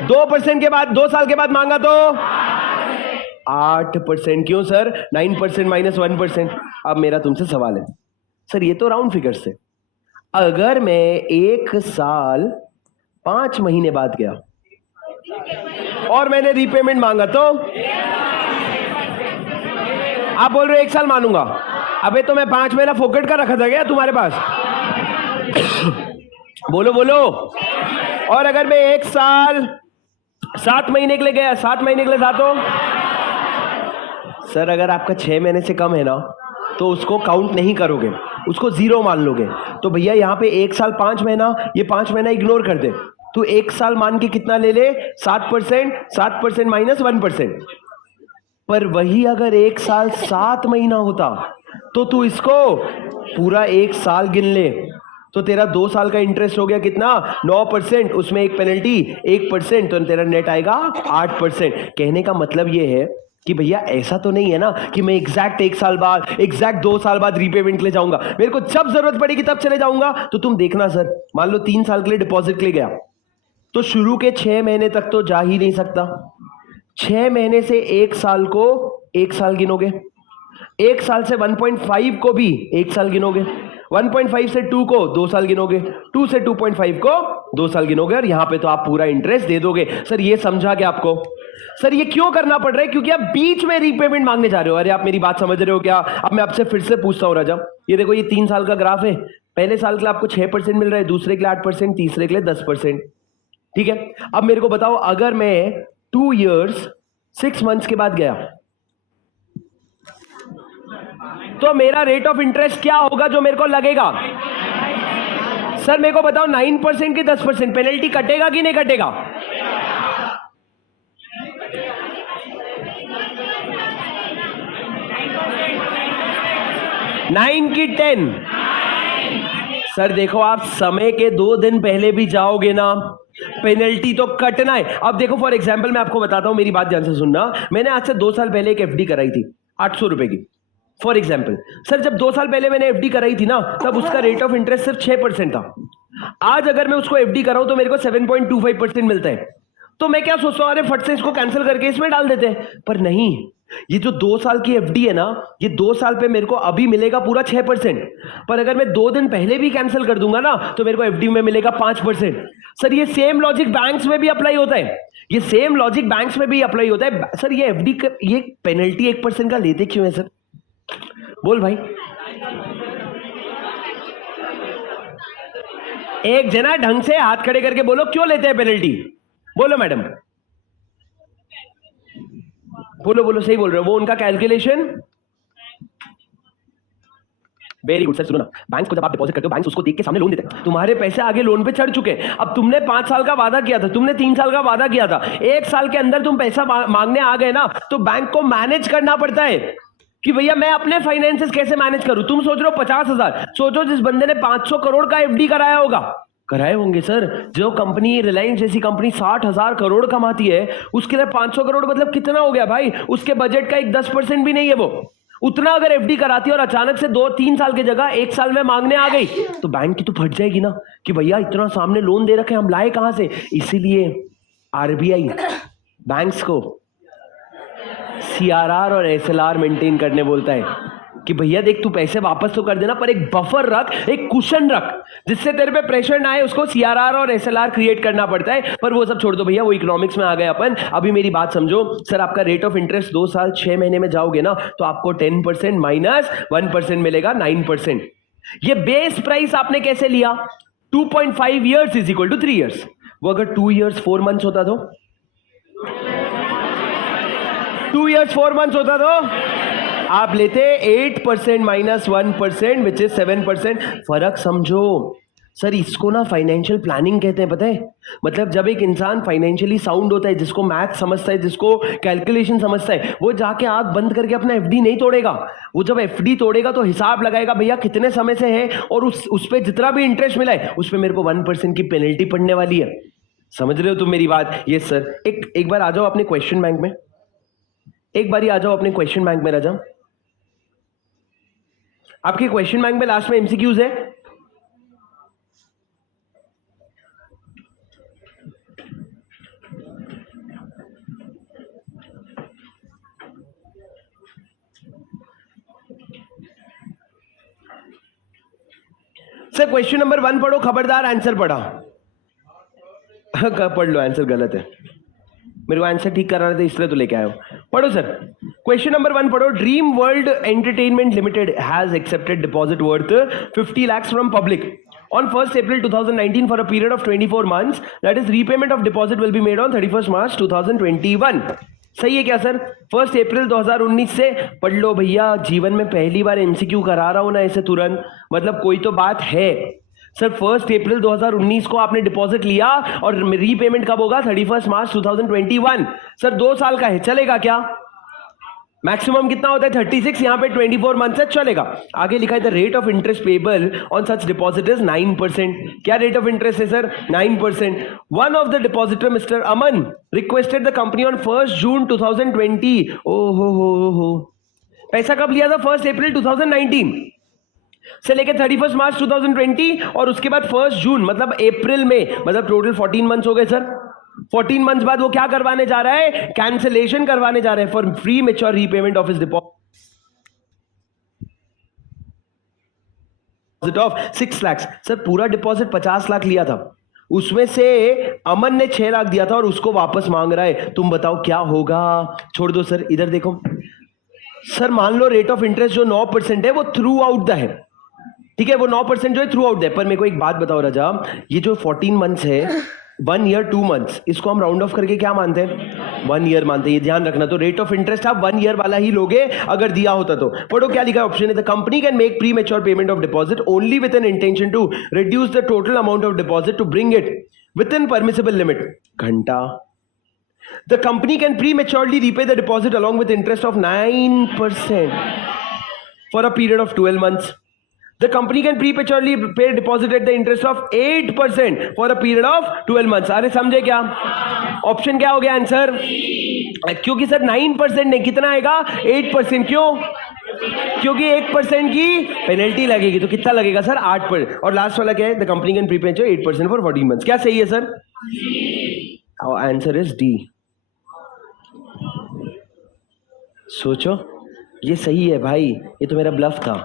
2% के बाद 2 साल के बाद मांगा तो 8%। क्यों सर? 9% - 1%। अब मेरा तुमसे सवाल है सर, ये तो राउंड फिगर से, अगर मैं 1 साल 5 महीने बाद गया और मैंने रीपेमेंट मांगा तो? आप बोल रहे हो 1 साल मानूंगा। अबे तो मैं 5 महीना फोकट का रखा था क्या तुम्हारे पास? बोलो बोलो। और अगर मैं 1 साल 7 महीने के लिए गया, 7 महीने के लिए था तो सर अगर आपका 6 महीने से कम है ना तो उसको काउंट नहीं करोगे, उसको जीरो मान लोगे। तो भैया यहाँ पे 1 साल 5 महीना, ये 5 महीना इग्नोर कर दे। तो 1 साल मान के कितना ले ले, 7%, 7% माइनस 1%। पर वही अगर 1 साल 7 महीना होता तो तू इसको पूरा 1 साल गिन ले, तो तेरा 2 साल का इंटरेस्ट हो गया कितना, 9%, उसमें एक पेनल्टी 1%, तो तेरा नेट आएगा 8%। कहने का मतलब ये है कि भैया ऐसा तो नहीं है ना कि मैं एग्जैक्ट 1 साल बाद, एग्जैक्ट 2 साल बाद रीपेमेंट के लिए जाऊंगा, मेरे को जब जरूरत पड़ेगी तब चले जाऊंगा। तो तुम देखना सर, मान लो 3 साल के लिए डिपॉजिट के लिए गया, तो शुरू के 6 महीने तक तो जा ही नहीं सकता। 6 महीने से 1 साल को 1 साल गिनोगे, 1 साल से 1.5 को भी 1 साल गिनोगे, 1.5 से 2 को 2 साल गिनोगे, 2 से 2.5 को 2 साल गिनोगे, और यहां पे तो आप पूरा इंटरेस्ट दे दोगे। सर ये समझा क्या आपको? सर ये क्यों करना पड़ रहा है? क्योंकि आप बीच में रीपेमेंट मांगने जा रहे हो। अरे आप मेरी बात समझ रहे हो क्या? अब मैं आपसे फिर से पूछता हूं राजा, ये देखो ये 3 साल का ग्राफ है। पहले साल के लिए आपको 6% मिल रहा है, दूसरे के लिए 8%, तीसरे के लिए 10%। ठीक है, अब मेरे को बताओ, अगर मैं 2 years 6 months के बाद गया तो मेरा रेट ऑफ इंटरेस्ट क्या होगा जो मेरे को लगेगा? सर मेरे को बताओ, 9% की 10% पेनल्टी कटेगा कि नहीं कटेगा? नाइन की 10? सर देखो, आप समय के 2 दिन पहले भी जाओगे ना, पेनल्टी तो कटना है। अब देखो फॉर एग्जांपल मैं आपको बताता हूं, मेरी बात ध्यान से सुनना। मैंने आज से 2 साल पहले एक एफडी कराई थी 800 रुपए की, फॉर एग्जाम्पल। सर जब 2 साल पहले मैंने एफडी कराई थी ना, तब उसका रेट ऑफ इंटरेस्ट सिर्फ 6% था। आज अगर मैं उसको एफडी कराऊं तो मेरे को 7.25% मिलता है। तो मैं क्या सोचता हूं, अरे फट से इसको कैंसिल करके इसमें डाल देते हैं। पर नहीं, ये जो 2 साल की एफडी है ना, ये 2 साल पे मेरे को अभी मिलेगा पूरा 6%, पर अगर मैं 2 दिन पहले भी कैंसिल कर दूंगा ना तो मेरे को एफडी में मिलेगा 5%। सर ये सेम लॉजिक बैंक्स में भी अप्लाई होता है, ये सेम लॉजिक बैंक्स में भी अप्लाई होता है। सर ये एफडी ये पेनल्टी 1% का लेते क्यों है सर? बोल भाई, एक जना ढंग से हाथ खड़े करके बोलो, क्यों लेते हैं पेनल्टी? बोलो मैडम, बोलो बोलो, सही बोल रहे हो। वो उनका कैलकुलेशन। Very good sir. सुनो ना, बैंक को जब आप डिपॉजिट करते हो, बैंक उसको देख के सामने लोन देते हैं। तुम्हारे पैसे आगे लोन पे चढ़ चुके हैं। अब तुमने 5 साल का वादा किया था, तुमने 3 साल का वादा किया था, 1 साल के अंदर तुम पैसा मांगने आ गए ना, तो बैंक को मैनेज करना पड़ता है कि भैया मैं अपने फाइनेंसेस कैसे मैनेज करूं। तुम सोच रहे हो 50,000, सोचो जिस बंदे ने 500 करोड़ का एफडी कराया होगा, कराए होंगे सर। जो कंपनी, रिलायंस जैसी कंपनी 60,000 करोड़ कमाती है, उसके लिए 500 करोड़ मतलब कितना हो गया भाई? उसके बजट का एक 10% भी नहीं है वो। उतना अगर एफडी कराती है और अचानक से 2-3 साल की जगह 1 साल में मांगने आ गई, तो बैंक की तो फट जाएगी ना कि भैया इतना सामने लोन दे रखे, हम लाए कहां से? इसीलिए आरबीआई बैंक्स को सीआरआर और एसएलआर मेंटेन करने बोलता है कि भैया देख, तू पैसे वापस तो कर देना, पर एक बफर रख, एक कुशन रख, जिससे तेरे पे प्रेशर ना आए। उसको सीआरआर और एसएलआर क्रिएट करना पड़ता है। पर वो सब छोड़ दो भैया, वो इकोनॉमिक्स में आ गए अपन। अभी मेरी बात समझो सर, आपका रेट ऑफ इंटरेस्ट 2 साल 6 महीने में जाओगे ना, तो आपको 10% माइनस 1% मिलेगा, 9%। ये बेस प्राइस आपने कैसे लिया? 2.5 years is equal to 3 years। वो अगर 2 years 4 months होता तो 2 years 4 months होता तो आप लेते 8% माइनस 1% विच इज 7%। फर्क समझो सर, इसको ना फाइनेंशियल प्लानिंग कहते हैं, पता है? मतलब जब एक इंसान फाइनेंशियली साउंड होता है, जिसको मैथ समझता है, जिसको कैलकुलेशन समझता है, वो जाके आंख बंद करके अपना एफडी नहीं तोड़ेगा। वो जब एफडी तोड़ेगा तो हिसाब लगाएगा, भैया कितने समय से है, और उस पर जितना भी इंटरेस्ट मिला है उस पर मेरे को 1% की पेनल्टी पड़ने वाली है। समझ रहे हो तुम मेरी बात? ये सर, एक बार आ जाओ अपने क्वेश्चन बैंक में, एक बार आ जाओ अपने क्वेश्चन बैंक में। राजा, आपके क्वेश्चन बैंक में लास्ट में एमसीक्यूज है। सर क्वेश्चन नंबर 1 पढ़ो, खबरदार आंसर पढ़ा। पढ़ लो, आंसर गलत है, मेरे को आंसर ठीक कराना था इसलिए तो लेके आया हूं। पढ़ो सर, क्वेश्चन नंबर 1 पढ़ो। Dream world entertainment limited has accepted deposit worth 50 lakhs from public on 1st April 2019 for a period of 24 months. That is, repayment of deposit will be made on 31st March 2021. सही है क्या sir? 1 अप्रैल 2019 से पढ़ लो भैया, जीवन में पहली बार MCQ करा रहा हूं ना ऐसे तुरंत, मतलब कोई तो बात है। सर 1 अप्रैल 2019 को आपने डिपॉजिट लिया और रीपेमेंट कब होगा? 31 मार्च 2021। सर 2 साल का है, चलेगा क्या? मैक्सिमम कितना होता है? 36, यहाँ पे 24 मंथ से चलेगा। आगे लिखा है the rate of interest payable on such deposit is 9%। क्या रेट ऑफ इंटरेस्ट है sir? 9%। One of the depositor mister Aman requested the company on 1 जून 2020। ओहो हो, पैसा कब लिया था? 1 अप्रैल 2019 से लेकर 31 मार्च 2020 और उसके बाद 1 जून मतलब अप्रैल में, मतलब टोटल 14 मंथ्स हो गए सर। 14 मंथ्स बाद वो क्या करवाने जा रहा है? कैंसिलेशन करवाने जा रहे हैं for free mature repayment of his deposit of 6 lakh. Sir पूरा डिपॉजिट 50 लाख लिया था, उसमें से अमन ने 6 लाख दिया था और उसको वापस मांग रहा है। तुम बताओ क्या होगा? छोड़ दो सर, इधर देखो सर। मान लो रेट ऑफ इंटरेस्ट जो 9% है वो थ्रू आउट द है, ठीक है, वो 9% जो है थ्रू आउट द है। पर मेरे को एक बात बताओ राजा, ये जो 14 मंथ्स है, 1 ईयर 2 मंथ्स, इसको हम राउंड ऑफ करके क्या मानते हैं? 1 ईयर मानते हैं, ये ध्यान रखना। तो रेट ऑफ इंटरेस्ट आप 1 ईयर वाला ही लोगे अगर दिया होता तो। पढ़ो क्या लिखा है ऑप्शन है, the company can make premature payment of deposit only with an intention to reduce the total amount of deposit to bring it within permissible limit. घंटा। The company can prematurely repay the deposit along with interest of 9% for a period of 12 months. The company can prematurely pay deposit at the interest of 8% for a period of 12 months. अरे समझे क्या? Option क्या हो गया answer? क्योंकि sir 9% नहीं, कितना आएगा? 8%। क्यों? क्योंकि 1% की पेनल्टी लगेगी, तो कितना लगेगा सर? 8%। और लास्ट वाला क्या है? The company can prepay 8% for 14 months। क्या सही है सर? Answer is D. सोचो, ये सही है भाई, ये तो मेरा ब्लफ था।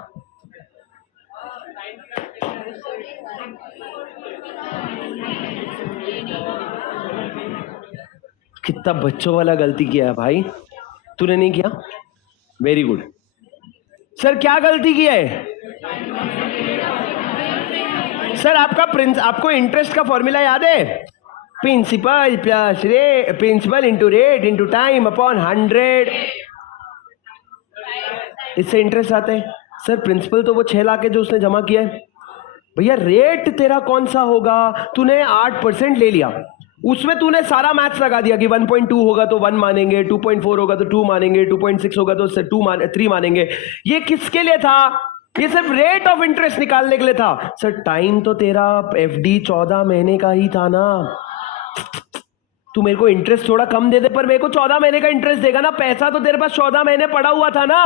कितना बच्चों वाला गलती किया है भाई, तूने नहीं किया? Very good sir. क्या गलती किया है सर? आपको इंटरेस्ट का फॉर्मूला याद है? Principal plus rate, principal into rate into time upon 100, इससे इंटरेस्ट आता है। सर प्रिंसिपल तो वो 6 लाख है जो उसने जमा किया है भैया। रेट तेरा कौन सा होगा? तूने 8% ले लिया, उसमें तूने सारा मैथ्स लगा दिया कि 1.2 होगा तो 1 मानेंगे, 2.4 होगा तो 2 मानेंगे, 2.6 होगा तो 3 मानेंगे। ये किसके लिए था? ये सिर्फ रेट ऑफ इंटरेस्ट निकालने के लिए था। सर टाइम तो तेरा एफडी 14 महीने का ही था ना। तू मेरे को इंटरेस्ट थोड़ा कम दे दे, पर मेरे को 14 महीने का इंटरेस्ट देगा ना। पैसा तो तेरे पास 14 महीने पड़ा हुआ था ना।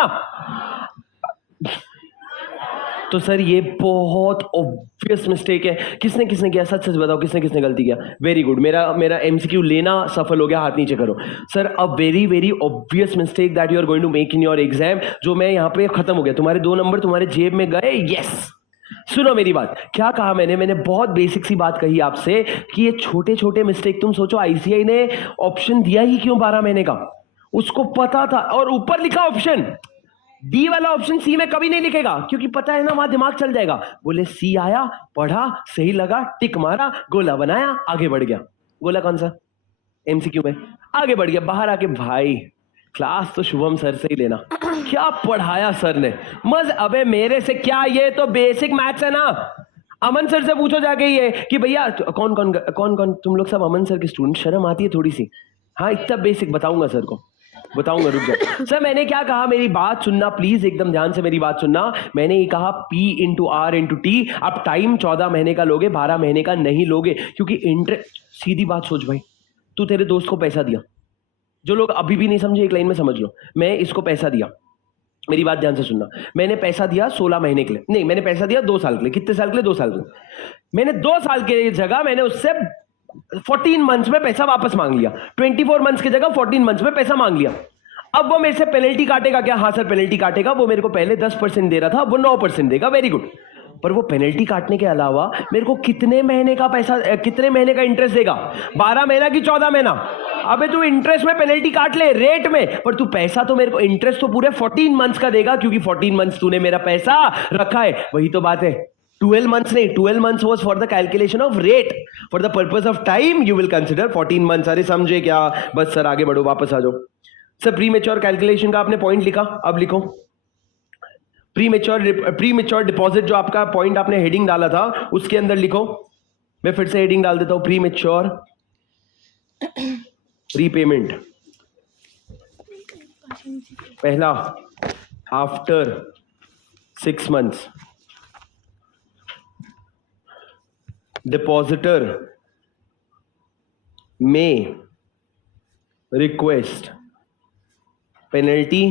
तो सर ये बहुत ऑब्वियस मिस्टेक है। किसने किया? सच बताओ, किसने गलती किया? वेरी गुड, मेरा एमसीक्यू लेना सफल हो गया। हाथ नीचे करो sir. A very very obvious mistake that you are going to make in your exam, जो मैं यहाँ पे खत्म हो गया। तुम्हारे 2 नंबर तुम्हारे जेब में गए। यस, सुनो मेरी बात। क्या कहा मैंने बहुत बेसिक सी बात कही आपसे कि ये छोटे छोटे मिस्टेक, तुम सोचो आईसीआई ने ऑप्शन दिया ही क्यों 12 महीने का? उसको पता था, और ऊपर लिखा ऑप्शन डी वाला ऑप्शन सी में कभी नहीं लिखेगा, क्योंकि पता है ना वहां दिमाग चल जाएगा। बोले सी आया, पढ़ा, सही लगा, टिक मारा, गोला बनाया, आगे बढ़ गया। गोला कौन सा? एमसीक्यू में आगे बढ़ गया। बाहर आके भाई क्लास तो शुभम सर से ही लेना, क्या पढ़ाया सर ने, मज। अबे मेरे से क्या, ये तो बेसिक मैथ्स है ना। अमन सर से पूछो जाके ये कि भैया कौन कौन तुम लोग सब अमन सर के स्टूडेंट? शर्म आती है थोड़ी सी? हाँ इतना बेसिक बताऊंगा सर को, बताऊंगा, रुक जाओ। सर मैंने क्या कहा, मेरी बात सुनना प्लीज, एकदम ध्यान से मेरी बात सुनना। मैंने ये कहा P into R into T. आप टाइम 14 महीने का लोगे, 12 महीने का नहीं लोगे, क्योंकि इंटरेस्ट। सीधी बात सोच भाई, तू तेरे दोस्त को पैसा दिया, जो लोग अभी भी नहीं समझे एक लाइन में समझ लो। मैं इसको पैसा दिया, मेरी बात ध्यान से सुनना। मैंने पैसा दिया 16 महीने के लिए, नहीं मैंने पैसा दिया 2 साल के लिए। कितने साल के लिए? 2 साल के लिए। मैंने 2 साल के जगह मैंने उससे 14 मंथ्स में पैसा वापस मांग लिया। 24 मंथ्स की जगह 14 मंथ्स में पैसा मांग लिया। अब वो मेरे से पेनल्टी काटेगा क्या? हाँ सर पेनल्टी काटेगा। वो मेरे को पहले 10% दे रहा था, वो 9% देगा। Very good. पर वो पेनल्टी काटने के अलावा मेरे को कितने महीने का पैसा, कितने महीने का इंटरेस्ट देगा? 12 महीना कि 14 महीना? अबे तू इंटरेस्ट में पेनल्टी काट ले रेट में, पर तू पैसा तो मेरे को, इंटरेस्ट तो पूरे 14 मंथ्स का देगा, क्योंकि 14 मंथ्स तूने मेरा पैसा रखा है। वही तो बात है। 12 months नहीं, 12 months was for the calculation of rate. For the purpose of time, you will consider 14 months. अरे समझे क्या? बस सर आगे बढ़ो, वापस आ जाओ सर. प्री मेच्योर कैलकुलेशन का आपने पॉइंट लिखा, अब लिखो प्री मेच्योर डिपॉजिट. जो आपका पॉइंट आपने हेडिंग डाला था उसके अंदर लिखो. मैं फिर से हेडिंग डाल देता हूं, प्री मेच्योर रीपेमेंट. पहला, after 6 months depositor may request penalty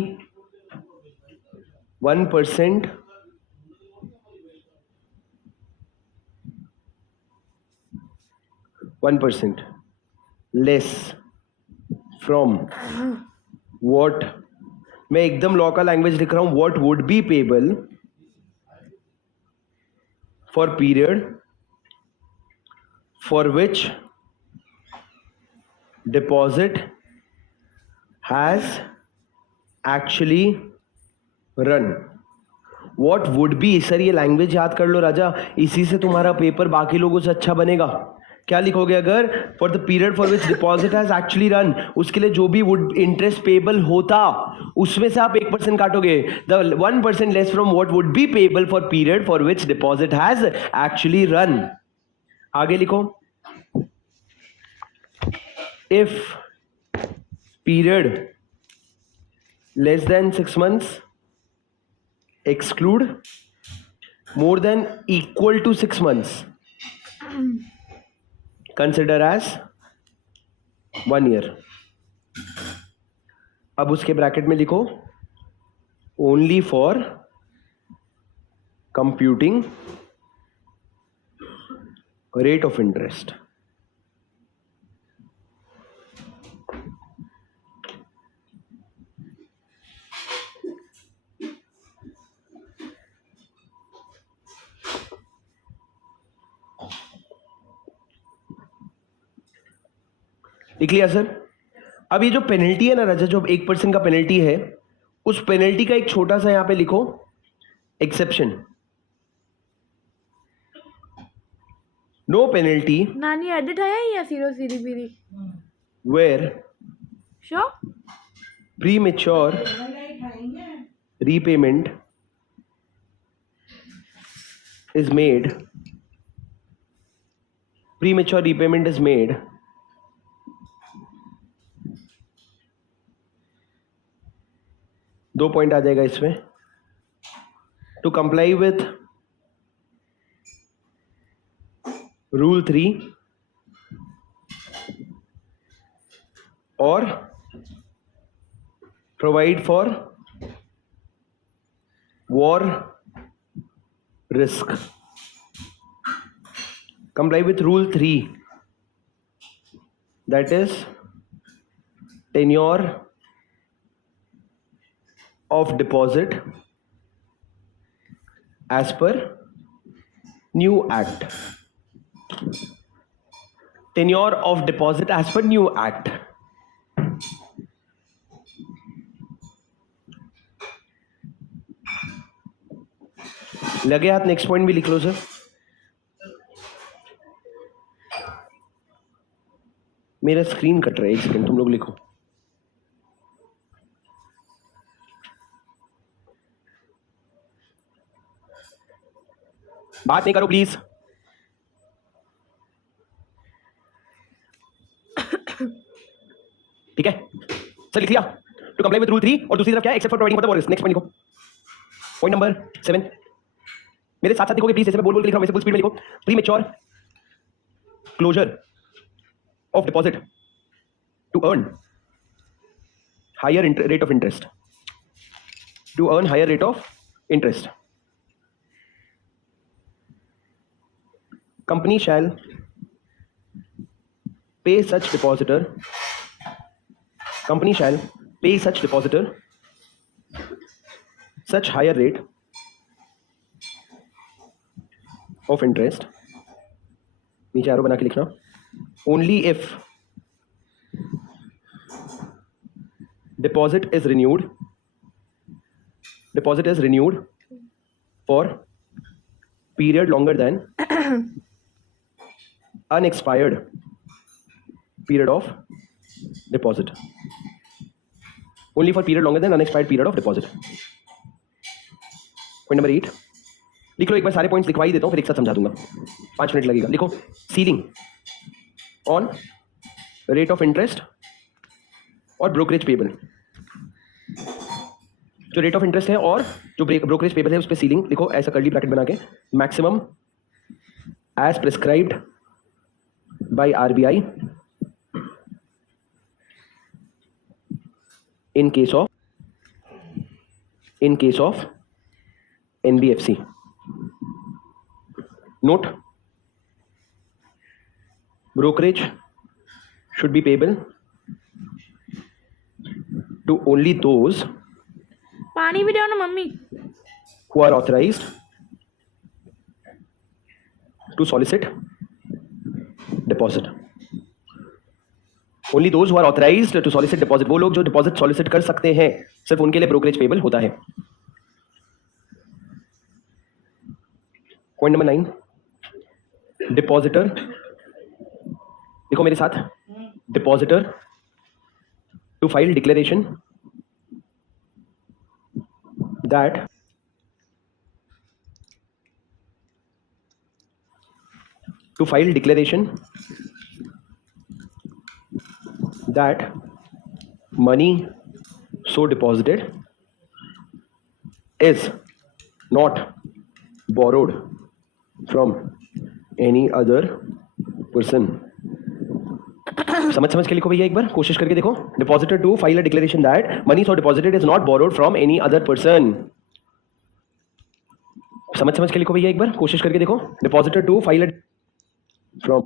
1% less from what, मैं एकदम लॉ का लैंग्वेज लिख रहा हूं, what would be payable for period for which deposit has actually run. What would be, sir ये लैंग्वेज याद कर लो राजा, इसी से तुम्हारा पेपर बाकी लोगों से अच्छा बनेगा. क्या लिखोगे अगर for the period for which deposit has actually run, उसके लिए जो भी वुड इंटरेस्ट पेबल होता उसमें से आप 1% काटोगे. The 1% less from what would be payable for period for which deposit has actually run. आगे लिखो, if period less than 6 months, exclude more than equal to 6 months, consider as 1 year. अब उसके bracket में लिखो only for computing rate of interest. लिख लिया sir. अब ये जो पेनल्टी है ना राजा, जो 1% का पेनल्टी है, उस पेनल्टी का एक छोटा सा यहां पे लिखो एक्सेप्शन. नो पेनल्टी नानी एडिट है या सीरो सीरी बीरी where sure premature repayment is made. Premature repayment is made दो पॉइंट आ जाएगा इसमें. टू कंप्लाई विथ रूल 3 और provide for war risk. Comply with rule 3, that is tenure of deposit as per new act. Tenure of deposit as per new act. लगे हाथ, next point भी लिख लो sir. मेरा screen cut रहा है, एक second, तुम लोग लिखो. बात नहीं करो प्लीज. ठीक है सर, लिख लिया. टू कंप्लाई विद रूल 3 और दूसरी तरफ क्या है, except for providing for the war risk. Next point लिखो, पॉइंट नंबर 7. मेरे साथ साथ लिखोगे प्लीज, जैसे मैं बोल बोल के लिख रहा हूं वैसे फुल स्पीड में लिखो. Premature closure of deposit to earn higher rate of interest. To earn higher rate of interest. Company shall pay such depositor. Company shall pay such depositor such higher rate of interest. नीचे आरो बना के लिखना. Only if deposit is renewed for period longer than unexpired period of deposit. Only for period longer than unexpired period of deposit. Point number 8. लिख लो, एक बार सारे points लिखवा ही देता हूँ, फिर एक साथ समझा दूंगा, 5 मिनट लगेगा. लिखो, ceiling on rate of interest और ब्रोकरेज पेबल. जो रेट ऑफ इंटरेस्ट है और जो ब्रोकरेज पेबल है उस पर सीलिंग लिखो, ऐसा कर्ली ब्रैकेट बना के, maximum age prescribed by RBI in case of NBFC. Note, brokerage should be payable to only those पानी भी दो ना mummy. who are authorized to solicit deposit. Only those who are authorized to solicit deposit. वो लोग जो deposit solicit कर सकते हैं, सिर्फ उनके लिए ब्रोकरेज पेबल होता है. Point number 9. डिपॉजिटर, देखो मेरे साथ, depositor to file declaration that that money so deposited is not borrowed from any other person. समझ के लिखो भैया, एक बार कोशिश करके देखो. Depositor to file a declaration that money so deposited is not borrowed from any other person. समझ के लिखो भैया, एक बार कोशिश करके देखो. Depositor to file from